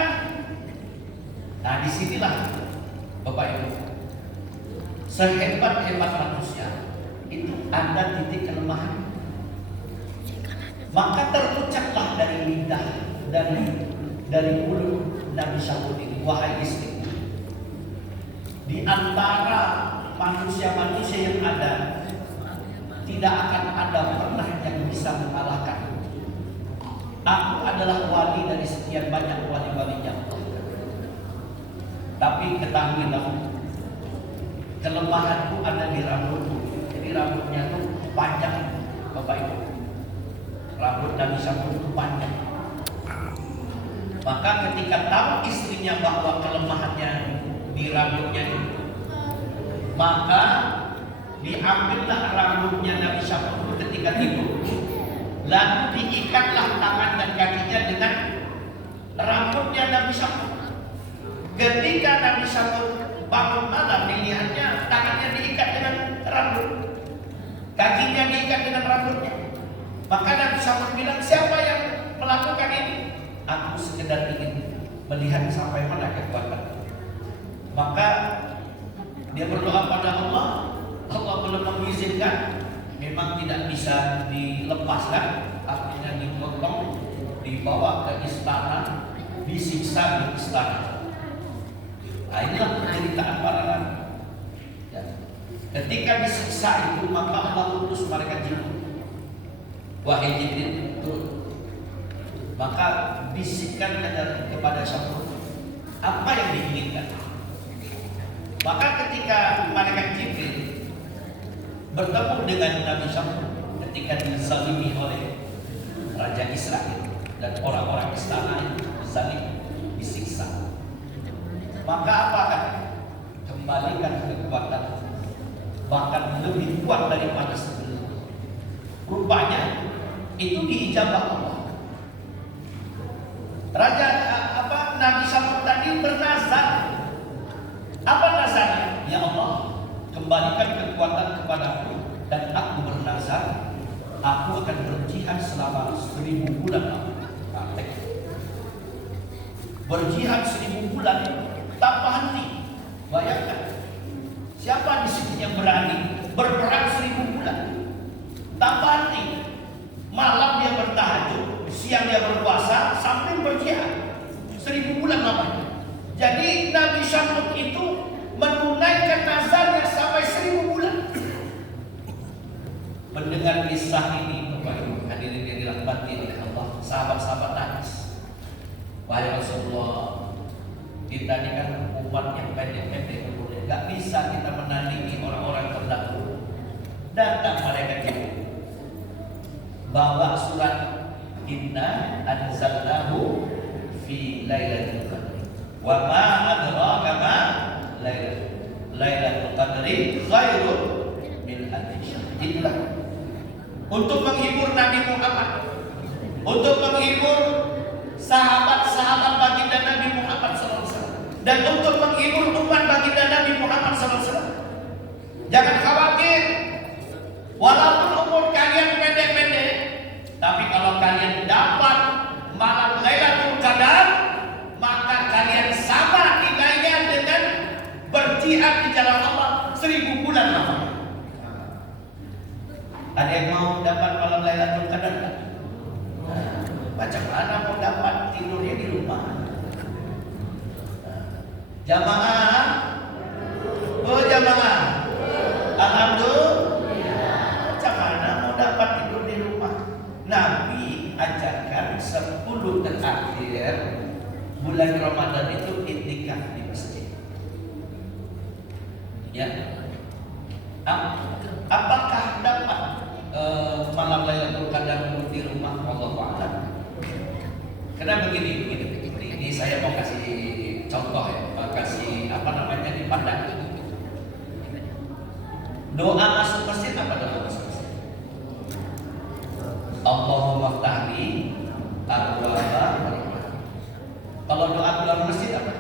nah disinilah Bapak Ibu, sehebat-hebat manusia itu ada titik kelemahan. Maka terucaplah dari lidah, dari mulut Nabi Syamul ini, wahai istri, di antara manusia-manusia yang ada, tidak akan ada pernah yang bisa mengalahkan. Aku adalah wali dari sekian banyak wali-walinya Allah. Tapi ketahuilah, kelemahanku ada di rambutku. Jadi rambutnya itu panjang, Bapak Ibu. Rambut Nabi Syamul itu panjang. Maka ketika tahu istrinya bahwa kelemahannya di rambutnya itu, maka diambillah rambutnya Nabi Syamul ketika tidur, lalu diikatlah tangan dan kakinya dengan rambutnya Nabi Syamul. Ketika Nabi Syamul bangun malam, dilihatnya tangannya diikat dengan rambut, kakinya diikat dengan rambutnya. Maka Nabi Syamul bilang, siapa yang melakukan ini? Aku sekedar ingin melihat sampai mana kekuatan. Maka dia berdoa pada Allah. Allah belum mengizinkan. Memang tidak bisa dilepaskan, artinya dipotong, dibawa ke istana, disiksa di istana. Nah, inilah penderitaan para nabi. Ya. Ketika disiksa itu, maka Allah utus malaikat Jibril. Wahai Jibril, turun. Maka bisikkan kepada Syamul apa yang diinginkan. Maka ketika malaikat Jibril bertemu dengan Nabi Syamul ketika dizalimi oleh Raja Israel dan orang-orang istana itu dizalim, disiksa, maka apa kan? Kembalikan kekuatan, bahkan lebih kuat daripada sebelumnya. Rupanya itu diijabah Allah. Raja Nabi Syamul tadi bernazar. Apa nazarnya? Ya Allah, kembalikan kekuatan kepadaku, dan aku bernazar aku akan berjihad selama 1000 bulan. Berjihad 1000 bulan. bulan tanpa henti. Bayangkan, siapa di sini yang berani berperang 1000 bulan tanpa henti? Malam dia bertahajud, siang dia berpuasa, sampai berjihad 1000 bulan lamanya. Jadi Nabi Syamud itu menunaikan nazarnya sampai 1000 bulan. Mendengar kisah ini, Bapak Ibu hadirin yang dirahmati oleh Allah, sahabat-sahabat nangis. Wahai Rasulullah, kita ini kan umat yang pendek-pendek, gak bisa kita menandingi orang-orang terdahulu. Datang mereka itu bawa surat, inna anzalnahu fi lailatul qadr wa ma adraka ma lailatul qadri khairun min alfi syahr. Itulah untuk menghibur Nabi Muhammad, untuk menghibur sahabat-sahabat baginda Nabi Muhammad SAW, dan untuk menghibur umat baginda Nabi Muhammad SAW. Jangan khawatir, walaupun umur kalian pendek-pendek, tapi kalau kalian dapat malam Lailatul Qadar, maka kalian sama nilainya dengan berjihad di jalan Allah 1000 bulan lamanya. Ada yang mau dapat malam Lailatul Qadar? Macam mana mau dapat? Tidurnya di rumah. Jamaah, oh jamaah, alhamdulillah. Macam mana mau dapat tidur di rumah? Nabi ajarkan 10 terakhir bulan Ramadan itu iktikaf di masjid. Ya, apakah dapat malam Lailatul Qadar di rumah? Wallahu a'lam. Karena begini, ini saya mau kasih contoh ya, kasih dipandang. Doa masuk masjid apa doa masuk masjid? Allahumma ftahli abwaaba. Kalau doa keluar masjid apa?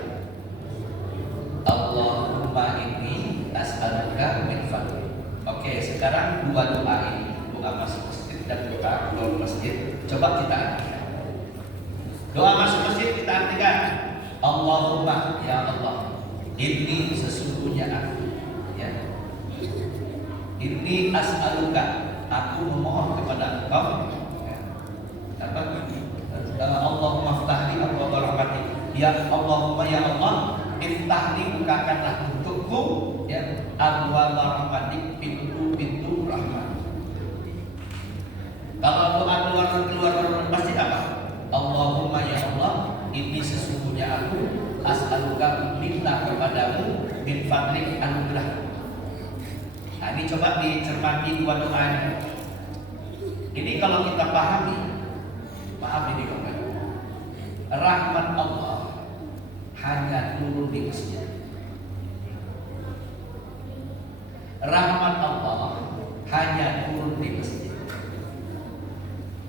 Allahumma inni as'aluka min fadlik. Oke, sekarang dua doa ini, doa masuk masjid dan doa keluar masjid, coba kita artikan. Doa masuk masjid kita artikan, Allahumma, ya Allah, ini sesungguhnya aku, ya, ini as'aluka, aku memohon kepada Engkau, ya, Allahumma ftahli abwaaba rahmatik, ya Allahumma, ya Allah, iftahli, bukakanlah untukku, ya, abwaaba rahmatik, pintu-pintu rahmat. Kalau doa keluar masjid apa? Allahumma, ya Allah, ini sesungguhnya aku as'aluka, minta kepadamu min fadlik, anugerah. Nah, ini coba dicermati dua doanya. Ini kalau kita pahami, maaf ini Bapak, rahmat Allah hanya turun di masjid. Rahmat Allah hanya turun di masjid.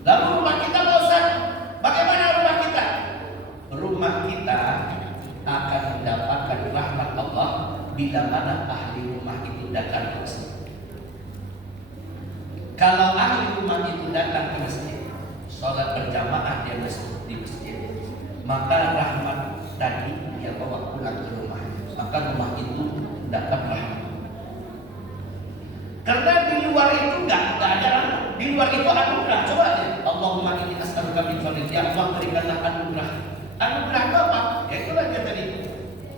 Lalu rumah kita, Pak Ustaz, bagaimana rumah kita? Rumah kita akan mendapatkan rahmat Allah bila mana ahli rumah itu datang ke masjid. Kalau ahli rumah itu datang ke masjid, sholat berjamaah di masjid, maka rahmat tadi dia bawa pulang ke rumah, maka rumah itu dapat rahmat. Karena di luar itu nggak ada rahmat. Di luar itu anugerah. Coba lihat, Allahumma inni as'aluka min fadlik, ya Allah, berikanlah anugerah. Anugerah itu apa? Ya itulah dia tadi.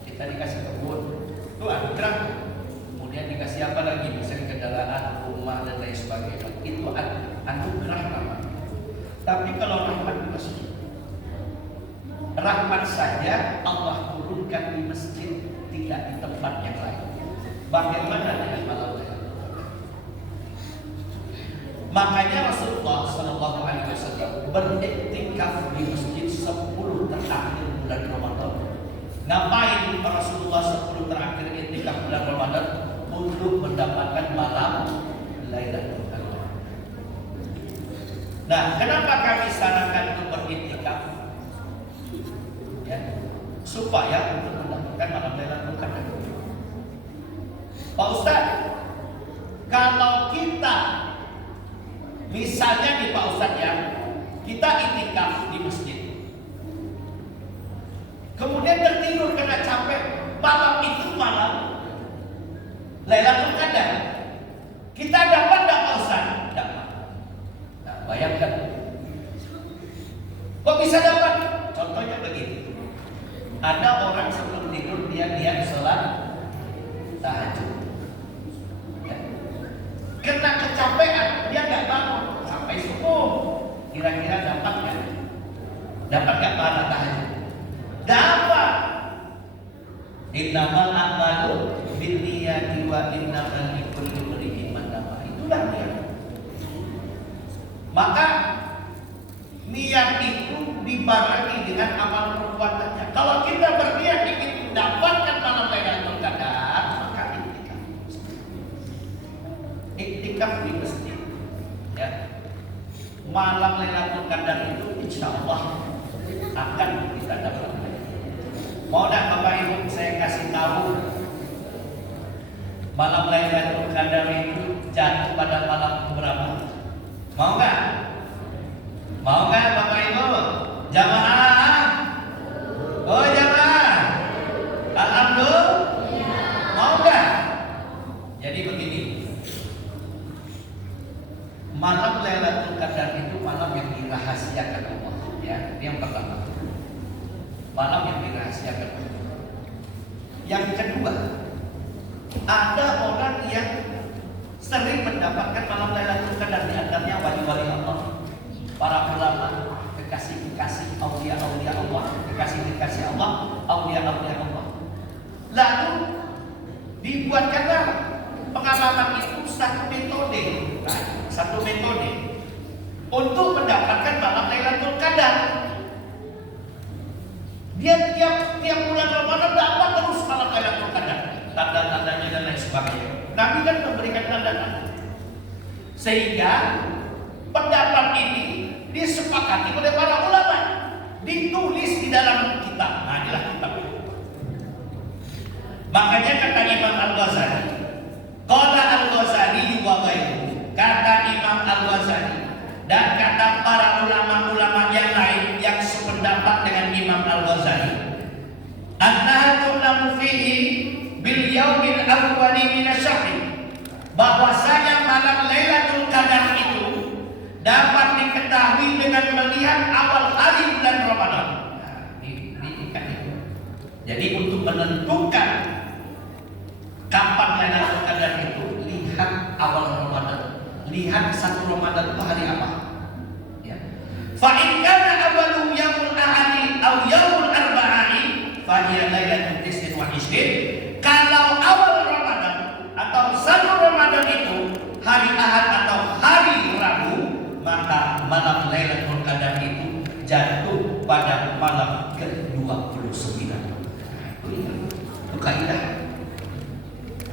Kita dikasih kebun, itu anugerah. Kemudian dikasih apa lagi? Misalnya kendaraan, rumah dan lain sebagainya. Itu anugerah rahmat. Tapi kalau rahmat di masjid, rahmat saja Allah turunkan di masjid, tidak di tempat yang lain. Bagaimana dengan malam Lailatul? Makanya Rasulullah SAW beriktikaf di masjid 10 terakhir bulan Ramadan. Ngapain Rasulullah 10 terakhir iktikaf bulan Ramadan? Untuk mendapatkan malam Lailatul Qadar. Nah, kenapa kami sarankan untuk beriktikaf? Ya, supaya untuk mendapatkan malam Lailatul Qadar. Pak Ustaz, kalau kita misalnya di Pak Ustadz ya, kita iktikaf di masjid, kemudian tertidur karena Ada orang sebelum tidur dia niat sholat tahajud. Ya. Kena kecapean, dia nggak bangun sampai subuh. Kira-kira dapat nggak? Dapat nggak pahala tahajud? Dapat. Innamal a'malu binniyati wa innamal likulli imrin ma nawa. Itulah niat. Maka niat itu dibarengi dengan amal perbuatannya. Kalau kita berniat ingin mendapatkan malam Lailatul Qadar, maka iktikaf. Iktikaf di masjid. Ya. Malam Lailatul Qadar itu insya Allah akan kita dapatkan. Mau tak Bapak Ibu saya kasih tahu malam Lailatul Qadar itu jatuh pada malam berapa? Mau nggak? Mau nggak Bapak Ibu? Jamaah? Oh jamaah? Alhamdulillah. Mau nggak? Jadi begini. Malam Lailatul Qadar itu malam yang dirahasiakan Allah. Ya, ini yang pertama. Malam yang dirahasiakan Allah. Yang kedua, ada orang yang sering mendapatkan malam Lailatul Qadar, di antaranya wali-wali Allah, para ulama, kekasih-kekasih aulia-aulia Allah, kekasih-kekasih Allah, aulia-aulia Allah. Lalu dibuatkanlah pengalaman itu satu metode. Nah, satu metode untuk mendapatkan malam Lailatul Qadar. Dia tiap bulan Ramadan dapat terus malam Lailatul Qadar, tanda-tandanya dan lain sebagainya. Nabi kan memberikan tanda-tanda, sehingga pendapat ini disepakati oleh para ulama, ditulis di dalam kitab. Nah, inilah kitab itu. Makanya kata Imam Al-Ghazali, qala Al-Ghazali wa ghairuhu, kata Imam Al-Ghazali dan kata para ulama-ulama yang lain yang sependapat dengan Imam Al-Ghazali, annaha tu'lamu fihi bil yaumil awwali minasyahr, bahwasanya malam Lailatul Qadar itu dapat diketahui dengan melihat awal hari bulan Ramadan. Nah, ini kan itu. Jadi untuk menentukan kapan Lailatul Qadar itu, lihat awal Ramadan. Lihat satu Ramadan itu hari apa? Ya. Fa in kana awwalu yaumul ahadi aw yaumul arba'i fa hiya lailatul 29. Kalau awal Ramadan atau satu Ramadan itu hari Ahad atau hari Rabu, maka malam Lailatul Qadar itu jatuh pada malam ke-29. Itu kaidah.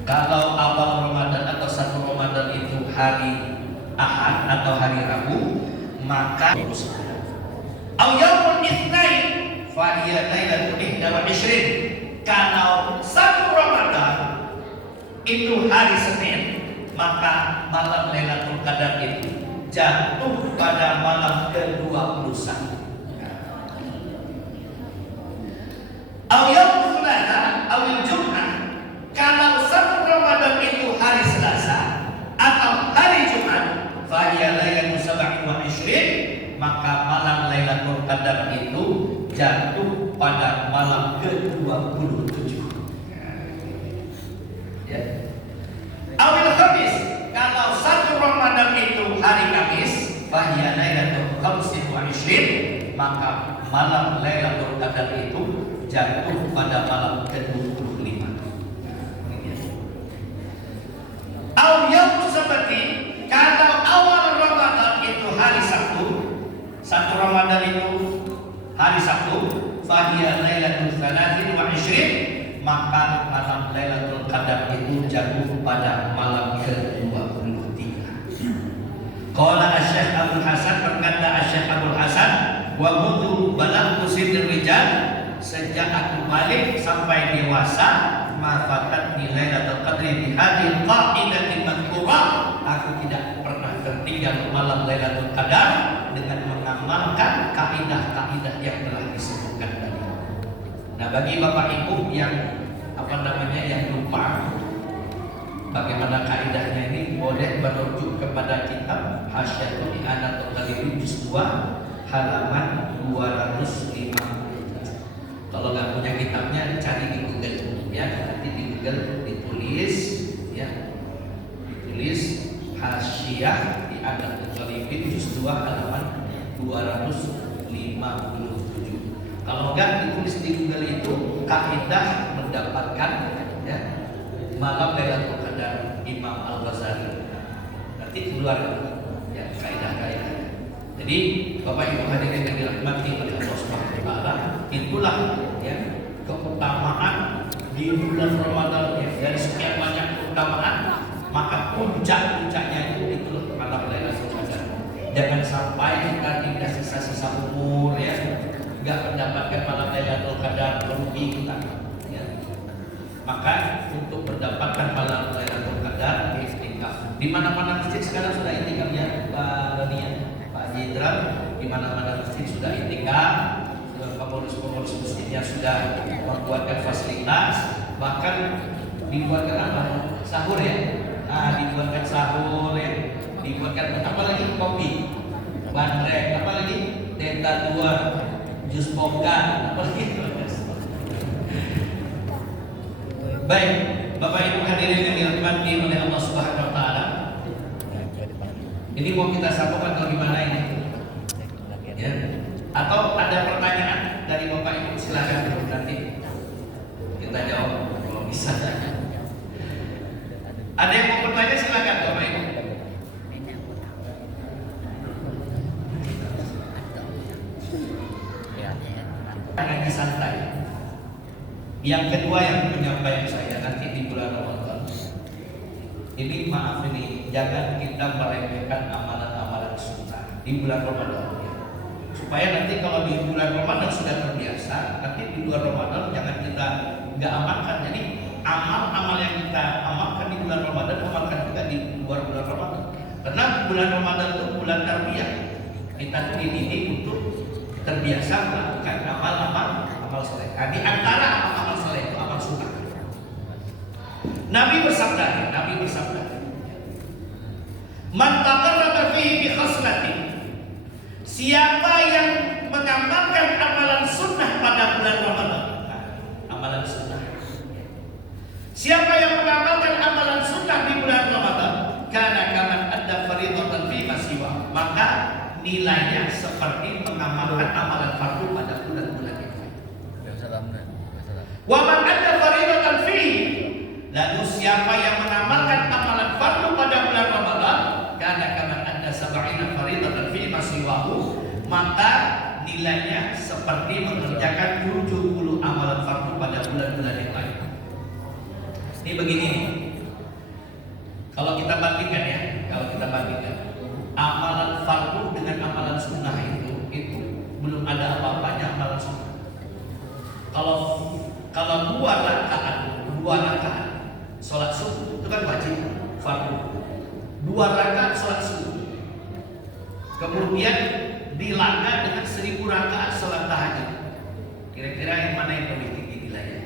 Kalau awal Ramadan atau satu Ramadan itu hari Ahad atau hari Rabu, maka au yaumul itsnain fa hiya lailatul 21. Kalau satu Ramadan itu hari Senin, maka malam Lailatul Qadar itu jatuh pada malam ke-21. Au yaumul Tsulatsa au Jumat. Kalau satu Ramadan itu hari Selasa atau hari Jumat, fa hiya lailatul 27, maka malam Lailatul Qadar itu jatuh pada malam ke-27. Ya. Awil Khamis, kalau satu Ramadan itu hari Kamis, fa hiya lailatul 25, maka malam Lailatul Qadar itu jatuh pada malam ke-25. Au yaum sabti, kalau awal Ramadan itu hari Sabtu, satu Ramadan itu hari Sabtu, fa hiya lailatul 23, maka malam Lailatul Qadar itu jatuh pada malam ke-23. Qala Asy-Syaikh Abdul Hasan, berkata Asy-Syaikh Abdul Hasan, wa mundu balagtu sinir rijal, sejak aku balik sampai dewasa, ma fatatni Lailatul Qadri bi hadhil qa'idatil madhkurah, aku tidak pernah tertinggal malam Lailatul Qadar dengan mengamalkan kaidah-kaidah yang telah disebutkan tadi. Nah, bagi Bapak Ibu yang yang lupa bagaimana kaidahnya ini, boleh merujuk kepada kitab Hasyiatul I'anatul Talibin juz 2 halaman 205. Kalau nggak punya kitab cari di Google ya, nanti di Google ditulis ya, ditulis Hasyiah di Adat Talibin juz 2 halaman 257. Kalau enggak ditulis di Google itu kaidah mendapatkan ya malam Lailatul Qadar Imam Al-Ghazali. Nanti keluar ya kaidah-kaidah. Jadi Bapak Ibu hadirin yang dirahmati oleh Allah Subhanahu wa taala, itulah ya keutamaan di bulan Ramadan ya. Dari sekian banyak keutamaan, maka puncak-puncaknya itu malam Lailatul Qadar. Jangan sampai kita tidak sisa-sisa umur ya, enggak mendapatkan malam Lailatul Qadar, merugi kita ya. Maka untuk mendapatkan malam Lailatul Qadar i'tikaf. Di mana-mana masjid sekarang sudah i'tikaf ya, Pak Doni ya. Jenderal, di mana-mana masjid sudah i'tikaf, pengurus-pengurus masjidnya sudah membuatkan fasilitas, bahkan dibuatkan apa? Sahur ya, dibuatkan sahur ya, dibuatkan apa lagi kopi, bandrek, apa lagi tenta 2, jus poka, apa lagi? Baik, Bapak Ibu hadirin yang dirahmati oleh Allah Subhanahu Wa Taala. Ini mau kita sambung atau gimana ini? Ya. Atau ada pertanyaan dari Bapak Ibu, silakan nanti kita jawab kalau bisa. Ada yang mau bertanya silakan Bapak Ibu. Ngaji santai. Yang kedua yang menyampaikan saya nanti di bulan Ramadan. Ini maaf ini, jangan kita meremehkan amalan-amalan sunnah di bulan Ramadan ya. Supaya nanti kalau di bulan Ramadan sudah terbiasa, nanti di luar Ramadan jangan kita nggak amalkan. Jadi amal-amal yang kita amalkan di bulan Ramadan, amalkan juga di luar bulan Ramadan. Karena bulan Ramadan itu bulan tarbiyah. Kita tuh dididik untuk terbiasa melakukan amal soleh. Nah, di antara amal soleh itu amal sunnah. Nabi bersabda, "Man taqarraba fihi bi khaslatin." Siapa yang mengamalkan amalan sunnah pada bulan Ramadan. Nah, amalan sunnah. Siapa yang mengamalkan amalan sunnah di bulan Ramadan, kana kaman adda fardhatan fi masiwa. Maka nilainya seperti mengamalkan amalan fardu pada bulan-bulan yang lain. Wa man adda fardhatan fi, lalu siapa yang mengamalkan amalan fardu pada bulan Ramadan, karena kaman ada 70 fardhatan fi masiwahu, maka nilainya seperti mengerjakan 70 amalan fardu pada bulan-bulan yang lain. Ini begini nih. Kalau kita bandingkan ya, amalan fardu dengan amalan sunnah itu belum ada apa-apanya amalan sunnah. Kalau dua rakaat sholat subuh itu kan wajib fardu. 2 rakaat sholat subuh, kemudian dilanda dengan 1000 rakaat sholat tahajud. Kira-kira yang mana yang lebih tinggi nilainya?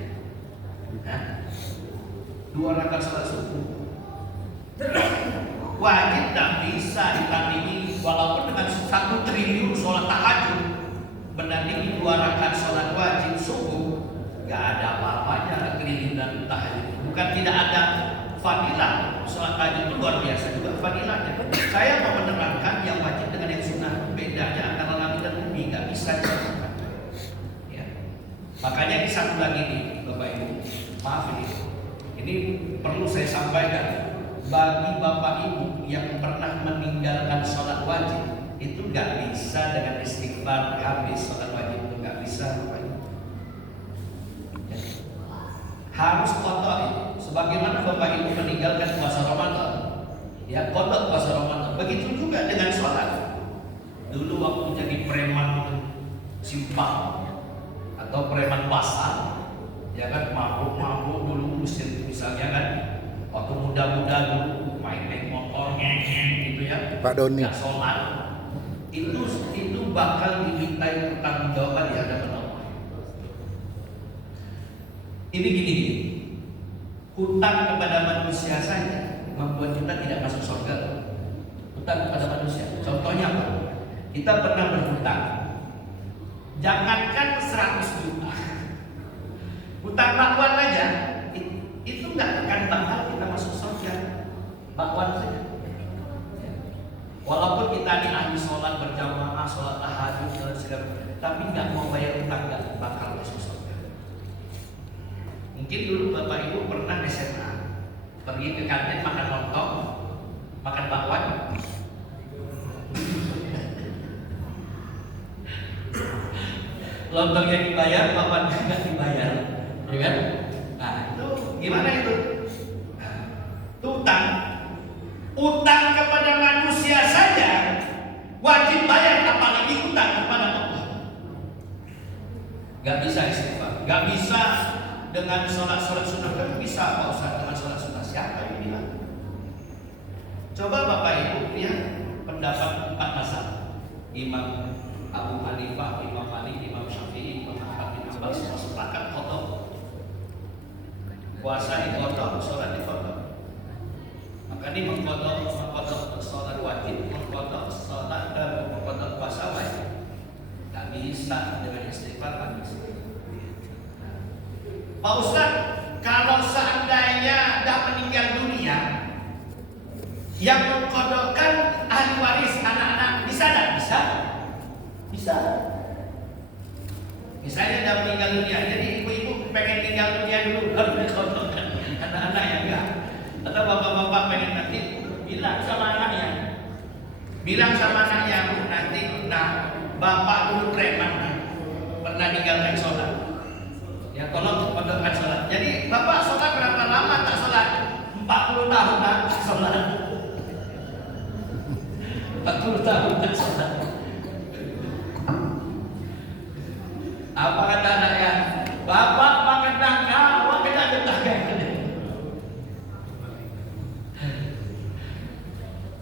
2 rakaat sholat subuh wajib dan bisa ditandingi walaupun dengan 1 triliun sholat tahajud, menandingi 2 rakaat sholat wajib subuh. Gak ada apa-apanya triliun dan tahajud. Bukan tidak ada fadilah, sholat tahajud itu luar biasa juga fadilahnya. Saya mau menerangkan yang wajib dengan yang sunnah, bedanya antara langit dan bumi, gak bisa disamakan ya. Makanya ini satu lagi nih Bapak Ibu, maaf ini perlu saya sampaikan. Bagi Bapak Ibu yang pernah meninggalkan sholat wajib, itu gak bisa dengan istighfar habis sholat wajib, itu gak bisa Bapak Ibu ya. Harus qada itu. Sebagaimana Bapak Ibu meninggalkan puasa Ramadan ya, qada puasa Ramadan. Begitu juga dengan sholat. Dulu waktu jadi preman simpang atau preman pasar ya kan, mabuk dulu misalnya kan, waktu muda-muda dulu main motor ngeng gitu ya, Pak Doni. nggak sholat, itu bakal dimintai pertanggungjawaban di hadapan Allah. Ini gini, hutang kepada manusia saja membuat kita tidak masuk surga. Hutang kepada manusia, contohnya apa? Kita pernah berhutang, jangankan 100 juta, Hutang bakwan aja itu nggak akan bakal kita masuk surga. Bakwan saja. Walaupun kita di ahli sholat berjamaah, sholat tahajud dan segala, tapi nggak mau bayar hutang nggak bakal masuk surga. Mungkin dulu bapak ibu pernah SMA pergi ke kantin makan lontong, makan bakwan. Lontongnya dibayar, bakwannya nggak dibayar, ya kan? Nah itu gimana itu? Nah, itu utang. Utang kepada manusia saja wajib bayar, apalagi utang kepada Allah. Gak bisa istighfar, gak bisa dengan sholat sunnah, kan bisa Pak Ustaz dengan sholat sunnah. Siapa yang bilang? Coba Bapak Ibu lihat pendapat 4 mazhab, Imam Abu Hanifah, Imam Malik, Imam Syafi'i, Imam Ahmad bin Hanbal semua sepakat qadha. Puasa diqadha, sholat diqadha. Maka ini mengqadha sholat wajib, mengqadha sholat dan mengqadha puasa wajib. Tak bisa dengan istighfar, tak bisa. Pak Ustaz, kalau seandainya dah meninggal dunia, yang mengqadhakan ahli waris anak-anak bisa tak? Bisa. Bisa. Misalnya dah meninggal dunia, jadi ibu-ibu pengen tinggal dunia dulu, harus diqadhakan anak-anak yang enggak. Atau bapak-bapak pengen nanti bilang sama anaknya, nanti bapak dulu preman, pernah tinggalkan sholat. Ya tolong qadhakan sholat. Jadi bapak sholat berapa lama tak sholat? 40 tahun tak sholat. 40 tahun tak sholat. Apa kata anaknya? Bapak makan nangka, awak kita getahkan.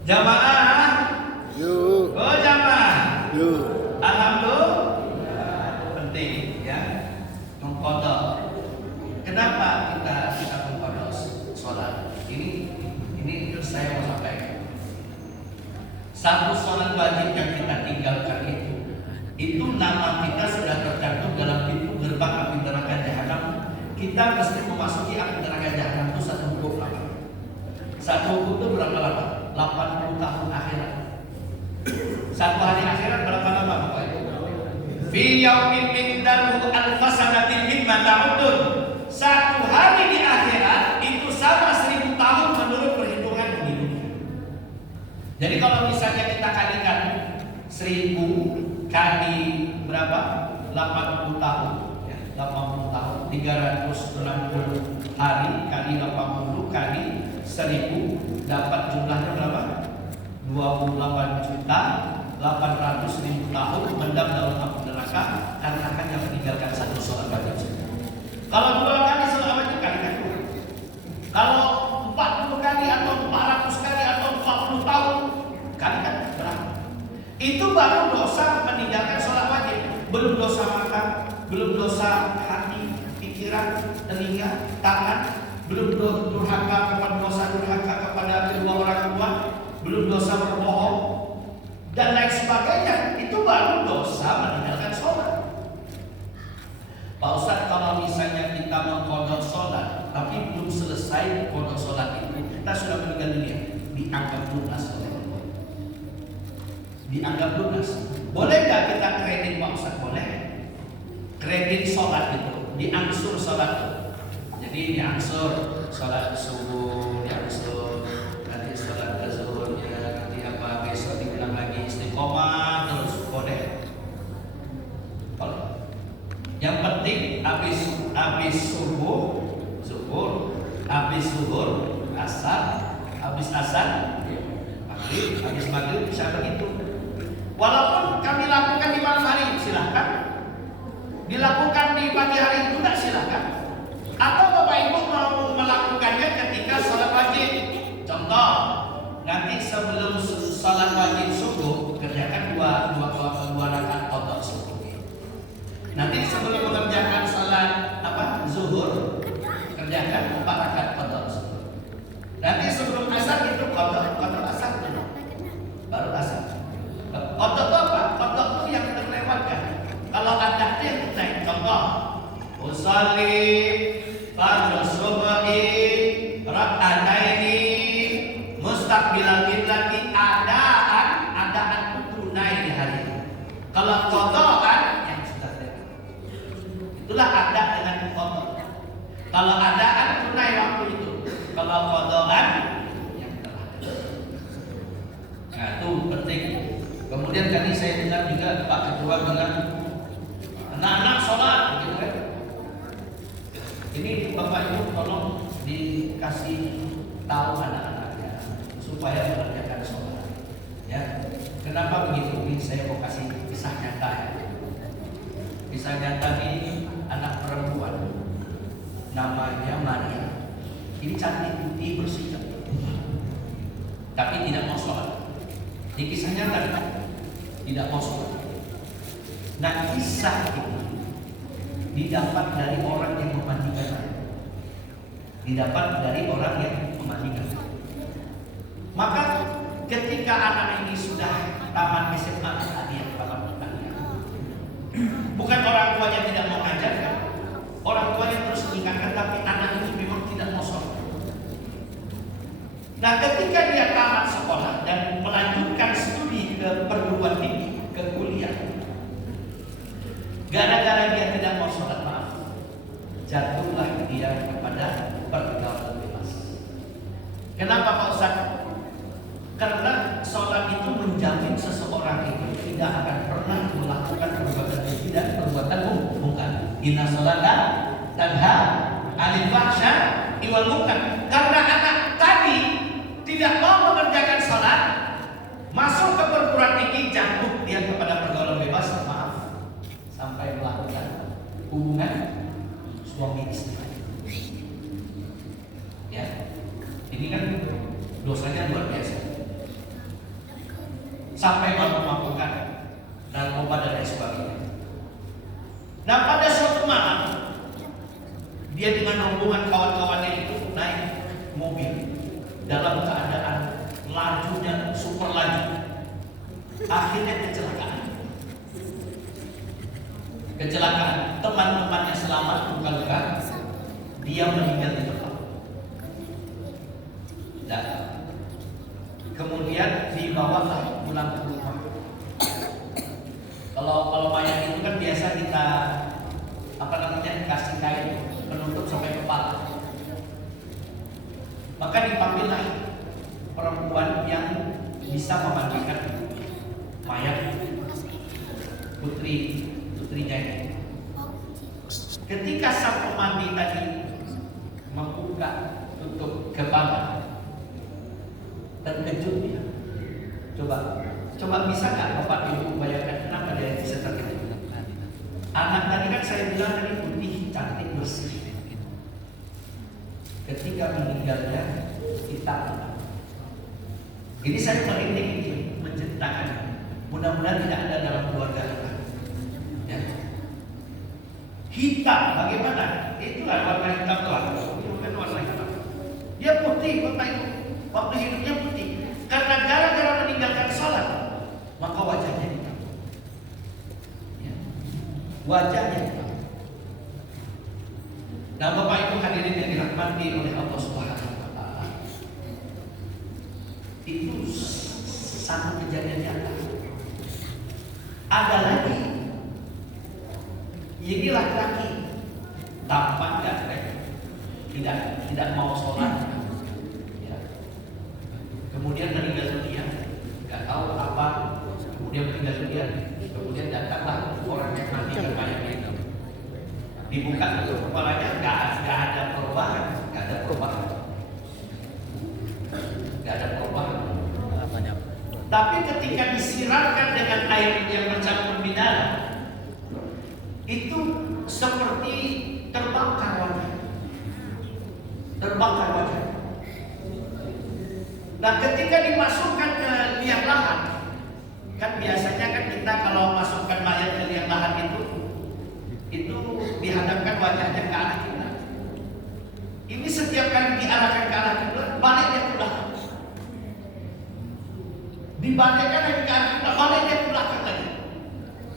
Jamaah. Yuk. Oh jamaah. Yuk. Alhamdulillah. Penting ya. Mengqadha. Kenapa kita mengqadha sholat? Ini saya mau sampaikan. Satu sholat wajib yang kita tinggalkan itu nama kita sudah tercantum dalam pintu gerbang api neraka jahanam. Kita mesti memasuki api neraka jahanam itu satu hukum lama. Satu hukum itu berapa lama? 80 tahun akhirat. Satu hari akhirat berapa lama Bapak Ibu? Fi yaumin miqdaruhu alfasanatin mimma ta'udun. Satu hari di akhirat itu sama 1000 tahun menurut perhitungan dunia. Jadi kalau misalnya kita kalikan 1000 kali berapa? 80 tahun ya, 80 tahun 360 hari kali 80 kali 1000 dapat jumlahnya berapa? 28.800.000 tahun mendam dalam api neraka karena hanya meninggalkan satu sholat wajib. Kalau 2 kali sholat wajib kalikan 2. Kalau 40 kali atau 400 kali atau 40 tahun kalikan berapa? Itu baru dosa meninggalkan sholat wajib. Belum dosa makan, belum dosa hati, pikiran, telinga, tangan, belum durhaka kepada kedua orang tua, belum dosa berbohong dan lain sebagainya. Itu baru dosa meninggalkan sholat. Pak Ustaz, kalau misalnya kita mengqadha sholat tapi belum selesai qadha sholat itu, kita sudah meninggal dunia, dianggap lunas oleh Allah. Dianggap lunas. Boleh nggak kita kredit Pak Ustaz? Boleh. Kredit sholat itu, diangsur sholat itu. Jadi diangsur sholat subuh, diangsur nanti sholat zuhurnya, nanti apa besok diulang lagi istiqomah terus boleh. Boleh. Yang penting habis subuh, habis zuhur, asar, habis asar, maghrib, habis maghrib bisa begitu. Walaupun kami lakukan di malam hari, silahkan. Dilakukan di pagi hari juga silahkan. Atau Bapak Ibu mau melakukannya ketika sholat wajib. Contoh, nanti sebelum sholat wajib subuh kerjakan dua rakaat qadha subuh. Nanti sebelum mengerjakan sholat zuhur kerjakan 4 rakaat qadha subuh. Nanti sebelum asar itu qadha asar dulu. Baru asar. Qadha itu apa? Qadha itu yang terlewatkan. Kalau ada yang naik, contoh usalli fardhu subhi rak'ataini mustaqbilal qiblati adaan tunai di hari ini. Kalau qadaan yang sudah ada. Itulah ada dengan qada. Kalau adaan tunai waktu itu. Kalau qadaan yang telah ada. Nah, itu penting. Kemudian tadi saya dengar juga Pak Ketua bilang anak-anak sholat gitu kan. Ini Bapak Ibu tolong dikasih tahu anak-anaknya supaya mengerjakan sholat. Ya, kenapa begitu? Ini saya mau kasih kisah nyata ya. Kisah nyata ini anak perempuan, namanya Maria. Ini cantik, putih, bersih, tapi tidak mau sholat. Ini kisah nyata, tidak mau sholat. Nah, kisah ini didapat dari orang yang memandikan. Didapat dari orang yang memandikan. Maka ketika anak ini sudah tamat SMA, dia tamat pertanian. Bukan orang tuanya tidak mau mengajarkan, orang tuanya terus mengingatkan, tapi anak ini memang tidak mau sholat. Nah, ketika dia tamat sekolah dan melanjutkan studi ke perguruan tinggi, ke kuliah, gara-gara dia tidak mau sholat, maaf, jatuhlah dia kepada pergaulan bebas. Kenapa Pak Ustaz? Karena sholat itu menjamin seseorang itu tidak akan pernah melakukan perbuatan keji dan perbuatan mungkar. Inna sholata tanha 'anil fahsya'i wal munkar. Karena anak tadi tidak mau mengerjakan sholat, masuk ke perguruan tinggi, jatuh dia kepada pergaulan bebas, maaf, sampai melakukan hubungan suami istri. Ya, ini kan dosanya luar biasa. Sampai mabuk-mabukan narkoba dan lain sebagainya. Nah, pada suatu malam dia dengan rombongan kawan-kawannya itu naik mobil dalam keadaan lajunya super laju. Akhirnya kecelakaan. Teman-temannya selamat, luka-luka, dia meninggal di tempat. Dan kemudian dibawalah pulang ke rumah. Kalau mayat itu kan biasa kita kasih kain penutup sampai kepala. Maka dipanggillah perempuan yang bisa memandikan mayat putrinya ini. Ketika sang pemandi tadi membuka tutup kepala, terkejut dia. Coba bisa nggak Bapak Ibu bayangkan kenapa dia bisa terkejut? Anak tadi kan saya bilang tadi putih, cantik, bersih. Ketika meninggalnya hitam. Jadi saya merinding ini menceritakan. Mudah-mudahan tidak ada dalam keluarga kita. Ya. Hitam, bagaimana? Itulah warna hitam itu bukan warna hitam. Dia putih, Bapak Ibu. Waktu hidupnya putih. Karena gara-gara meninggalkan sholat, maka wajahnya hitam. Ya. Wajahnya hitam. Nah, Bapak Ibu hadirin yang dirahmati oleh Allah Subhanahu wa Ta'ala, itu satu kejadian nyata. Ada lagi, ini laki-laki tampan ganteng, tidak mau sholat, ya. Kemudian meninggal dunia, nggak tahu apa, kemudian meninggal dunia, kemudian datanglah orang yang mati mayatnya itu, dibuka tutup kepalanya, nggak ada perubahan, nggak ada perubahan. Tapi ketika disiramkan dengan air yang bercampur di dalam, itu seperti terbakar wajah. Nah, ketika dimasukkan ke liang lahat, kan biasanya kan kita kalau masukkan mayat ke liang lahat itu dihadapkan wajahnya ke arah kiblat. Ini setiap kali diarahkan ke arah kiblat, baliknya ke belakang. Dibalikkan lagi ke arah kiblat, baliknya ke belakang lagi.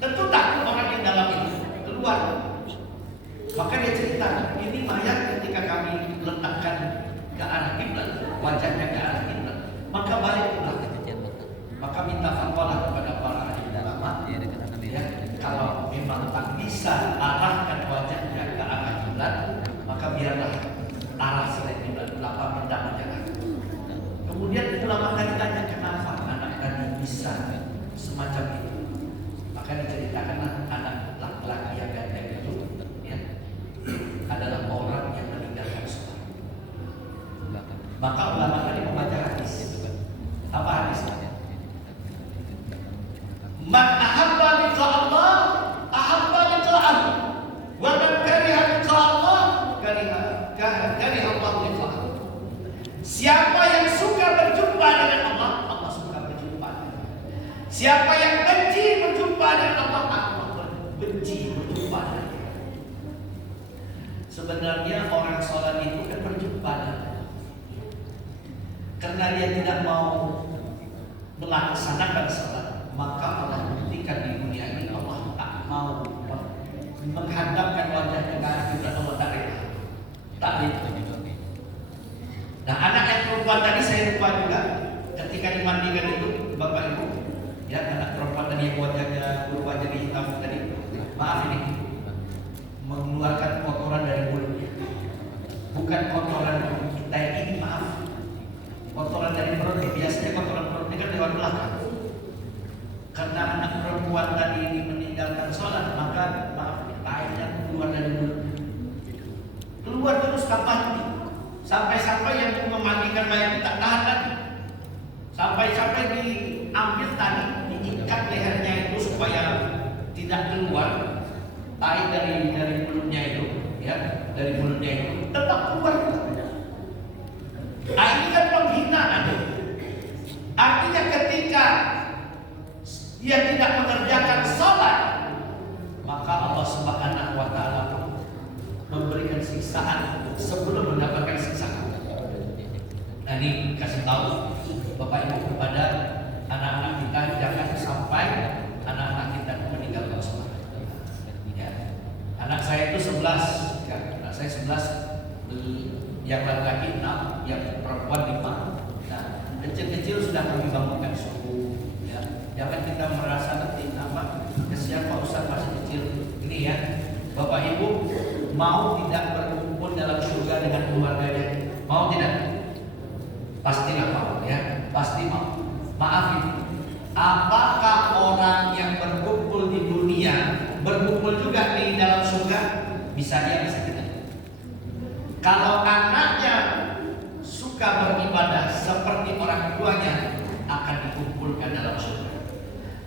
Tentu takut orang yang dalam itu keluar. Maka dia cerita, ini mayat ketika kami letakkan ke arah kiblat, wajahnya ke arah kiblat, maka balik ke belakang. Maka minta fatwa kepada para ulama, ya, kalau memang tak bisa arahkan wajahnya ke arah kiblat, maka biarlah arah selain kiblat, belakang benda jalan. Kemudian ulama tadi tanya kenapa anak tadi bisa semacam itu. Maka diceritakan anak laki-laki yang ganteng itu, ya, adalah orang yang meninggalkan sholat. Maka ulama tadi membaca hadis. Apa hadisnya? Man ahabba liqa Allah, ahabba liqa'ah. Wa man kariha liqa Allah, kariha Allah liqa'ah. Siapa yang suka berjumpa dengan Allah, Allah suka berjumpa dengan. Siapa yang benci berjumpa dengan Allah, Allah benci berjumpa dengan. Sebenarnya orang sholat itu kan berjumpa dengan Allah. Karena dia tidak mau melaksanakan sholat, maka Allah buktikan di dunia ini Allah tak mau menghadapkan wajahnya ke arah kiblat. Allah tak rela. Tak rela. Nah, anak yang perempuan tadi saya lupa juga ketika dimandikan itu, Bapak Ibu, ya, anak perempuan tadi yang wajahnya berubah jadi hitam tadi, maaf ini mengeluarkan kotoran dari mulutnya, bukan kotoran kita ini, maaf, kotoran dari perutnya. Biasanya kotoran perutnya kan lewat belakang. Karena anak perempuan tadi ini meninggalkan sholat, maka maaf, airnya keluar dari mulut, keluar terus kapan? Sampai-sampai yang memandikan mayat itu tak tahan lagi. Sampai-sampai diambil tadi, diikat lehernya itu supaya tidak keluar air dari mulutnya itu, ya, dari mulutnya itu tetap keluar. Ini kan penghinaan. Artinya ketika dia tidak mengerjakan sholat, maka Allah Subhanahu wa Ta'ala memberikan siksaan sebelum mendapatkan siksaan. Nah, ini kasih tahu Bapak Ibu kepada anak-anak kita, jangan sampai anak-anak kita meninggalkan sholat. Ya. Anak saya itu 11, ya, anak saya 11, yang laki-laki 6, yang perempuan 5. Nah, kecil-kecil sudah kami bangunkan subuh. Ya. Jangan kita merasa nanti kesian Pak Ustaz masih kecil. Ini ya, Bapak Ibu mau tidak berkumpul dalam surga dengan keluarganya? Mau tidak? Pastilah mau, ya, pasti mau. Maaf ini, apakah orang yang berkumpul di dunia berkumpul juga di dalam surga? Bisa dia, bisa tidak. Kalau anaknya suka beribadah seperti orang tuanya, akan dikumpulkan dalam surga.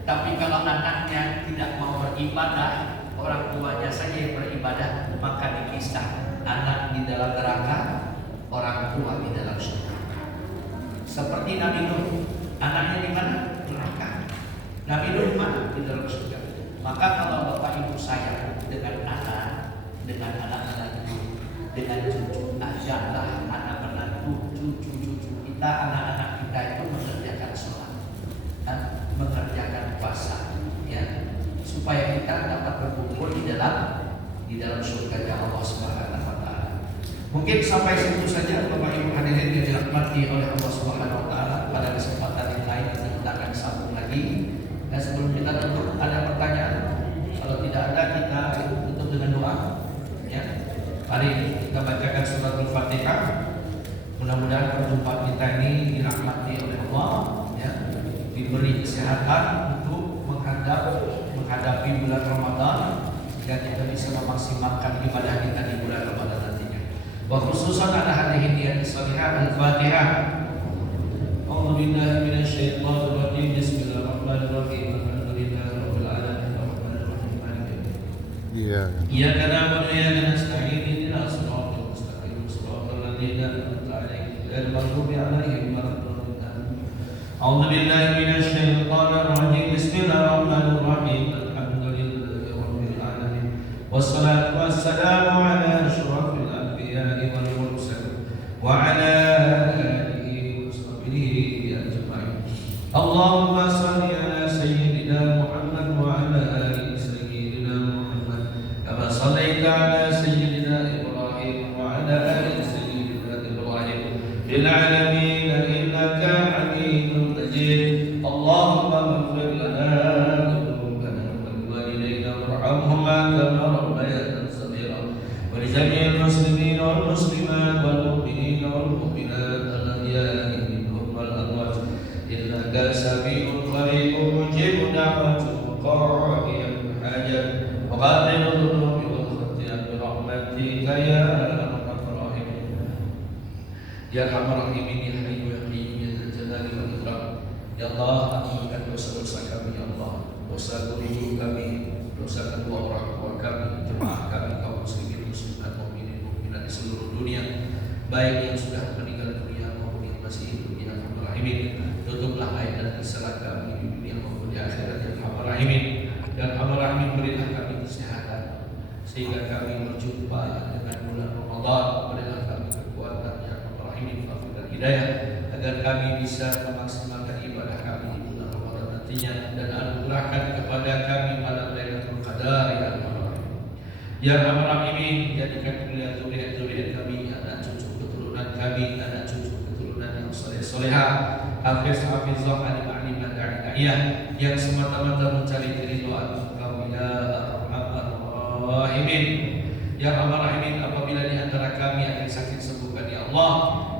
Tapi kalau anaknya tidak mau beribadah, orang tuanya saja yang beribadah, maka dipisah. Anak di dalam neraka, orang tua di dalam surga. Seperti Nabi Nuh, anaknya di mana? Neraka. Nabi Nuh di mana? Di dalam surga. Maka kalau Bapak Ibu sayang dengan anak-anak itu, dengan cucu, ajarlah anak-anak cucu kita, anak-anak kita itu mengerjakan sholat dan mengerjakan puasa, ya, supaya kita dapat berkumpul di dalam surga Allah Subhanahu wa Ta'ala. Mungkin sampai situ saja Bapak Ibu hadirin yang dirahmati oleh Allah Subhanahu wa Ta'ala. Pada kesempatan yang lain kita akan sambung lagi. Dan sebelum kita tutup, ada pertanyaan? Kalau tidak ada, kita tutup dengan doa, ya. Mari kita bacakan surat Al-Fatihah. Mudah-mudahan perjumpaan kita ini dirahmati oleh Allah, ya, diberi kesehatan untuk menghadapi bulan Ramadan, sehingga kita bisa memaksimalkan ibadah kita di bulan Ramadan nantinya. Wa khususan ala hadhihi niyyah salihah Al-Fatihah. A'udzu billahi minasyaitonir rajim. Bismillahirrahmanirrahim. Alhamdulillahirabbil alamin. Arrahmanir rahim. Maliki yaumiddin. Iya. Iyyaka na'budu wa iyyaka nasta'in. Ihdinas siratal mustaqim. Siratal ladzina an'amta 'alaihim ghairil maghdubi 'alaihim waladdallin. A'udzu billahi minasyaitonir rajim. Bismillahirrahmanirrahim. Alhamdulillahirabbil alamin. Wassalatu wassalamu ala asyrafil anbiya'i wal mursalin wa ala alihi wa sahbihi ajma'in. Allahumma shalli ala sayyidina Muhammad wa ala ali sayyidina Muhammad kama shallaita صليت على سيدنا إبراهيم وعلى آل سيدنا إبراهيم في العالمين إنك حميد مجيد اللهم اغفر لنا ذنوبنا ولوالدينا وارحمهما كما ربيانا صغيرا ولجميع المسلمين والمسلمات والمؤمنين والمؤمنات الأحياء منهم والأموات إنك سميع قريب مجيب دعوة القائل الحاجات وقاضي الذنوب والخطيئة برحمتك يا أرحم الراحمين يا أرحم الراحمين يا حي يا قيوم يا ذا الجلال والإكرام ya Allah ampunkan dosa-dosa kami ya Allah, dosa guru kami, dosa kedua orang tua kami, jemaah kami kaum muslimin muslimat mukminin mukminat di seluruh dunia, baik yang sudah meninggal dunia maupun yang masih hidup ya Arhamar Rahimin. Tutuplah aib dan kesalahan kami di dunia maupun di akhirat ya Arhamar Rahimin. Ya Arhamar Rahimin, berilah kami kesehatan sehingga kami berjumpa dengan bulan Ramadan. Berilah kami kekuatan ya Arhamar Rahimin, taufik dan hidayah agar kami bisa memaksimalkan ibadah kami di bulan Ramadan nantinya dan anugerahkan kepada kami malam Lailatul Qadar ya Arhamar Rahimin. Ya Arhamar Rahimin, jadikan mulia zuriat-zuriat kami, anak cucu keturunan kami, anak cucu keturunan yang soleh-solehah, hafiz-hafizah, alim-aliman, da'iyah yang semata-mata mencari keridhaan Engkau ya Arhamar Rahimin. Ya Arhamar Rahimin, apabila di antara kami ada yang sakit sembuhkan ya Allah,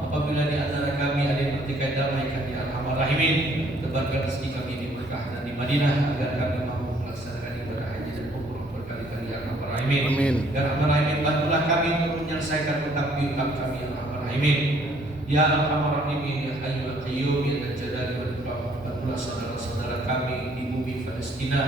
apabila di antara kami ada yang bertikai damaikan ya Arhamar Rahimin, tebarkan rezeki kami di Mekah dan di Madinah agar kami mampu melaksanakan ibadah haji dan umrah berkali-kali ya Arhamar Rahimin. Amin. Ya Arhamar Rahimin, bantulah kami untuk menyelesaikan hutang piutang kami ya Arhamar Rahimin. Ya Arhamar Rahimin, ya Hayyu ya Qayyum ya Dzal Jalali wal Ikram, bantulah saudara-saudara kami di bumi Palestina,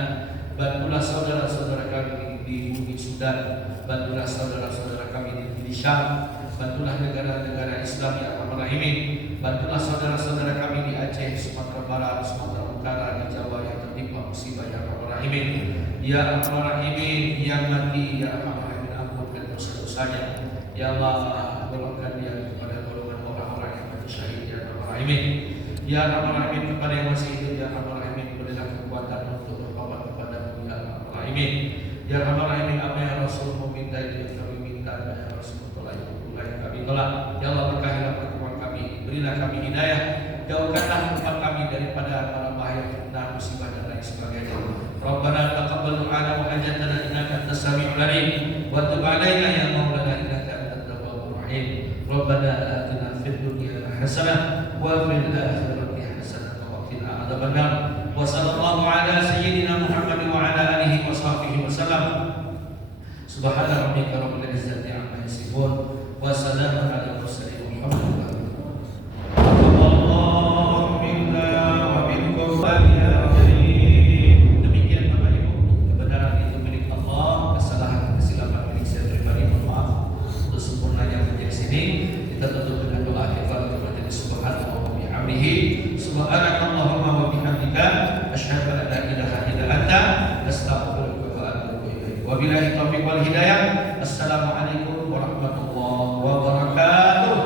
bantulah saudara-saudara kami di bumi Sudan, bantulah saudara-saudara kami di Syam, bantulah negara-negara Islam ya Arhamar Rahimin, bantulah saudara-saudara kami di Aceh, Sumatera Barat, Sumatera Utara, di Jawa yang tertimpa musibah ya Arhamar Rahimin. Ya Arhamar Rahimin, yang mati ya Arhamar Rahimin, ampunkan dosa-dosanya ya Allah, golongkan dia kepada golongan orang-orang yang mati syahid ya Arhamar Rahimin. Ya Arhamar Rahimin, kepada yang masih hidup ya Arhamar Rahimin, berilah kekuatan untuk bertobat kepadamu ya Arhamar Rahimin. Ya Arhamar Rahimin, apa yang Rasul meminta itu yang kami minta, dan yang Rasul tolak itu pula yang kami tolak. Ya Allah, berkahilah pertemuan kami, berilah kami hidayah, jauhkanlah tempat kami daripada para bahaya fitnah, musibah dan lain sebagainya. Rabbana taqabbal du'ana wa hajatana innaka antas sami'ul 'alim wa tub 'alaina ya maulana innaka antat tawwabur rahim. Rabbana atina fid dunya hasanah wa fil akhirati hasanah wa qina adzabannar. Wa sallallahu ala sayyidina Muhammad wa ala alihi wa sahbihi wasallam. Subhana rabbika rabbil izzati amma yasifun wa salamun ala mursalin walhamdulillah. Allahu minna wa minkum ya karim. Demikian Bapak Ibu, kebenaran itu milik Allah, kesalahan kesilapan milik saya pribadi, mohon maaf. Untuk sempurnanya menjadi sini kita tutup dengan doa kita kepada Subhanahu wa bihamdihi, subhanakallahumma wa bihamdika asyhadu an la ilaha illa anta astaghfiruka wa atubu ilaik. Wabillahi taufiq wal hidayah. Assalamualaikum warahmatullahi wabarakatuh.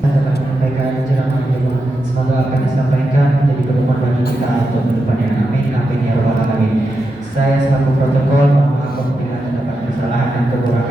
Telah menyampaikan ceramah Jumat, semoga apa yang disampaikan menjadi bermanfaat bagi kita untuk kedepannya. Amin, amin ya rabbal alamin. Saya selaku protokol mohon maaf apabila terdapat kesalahan dan kekurangan.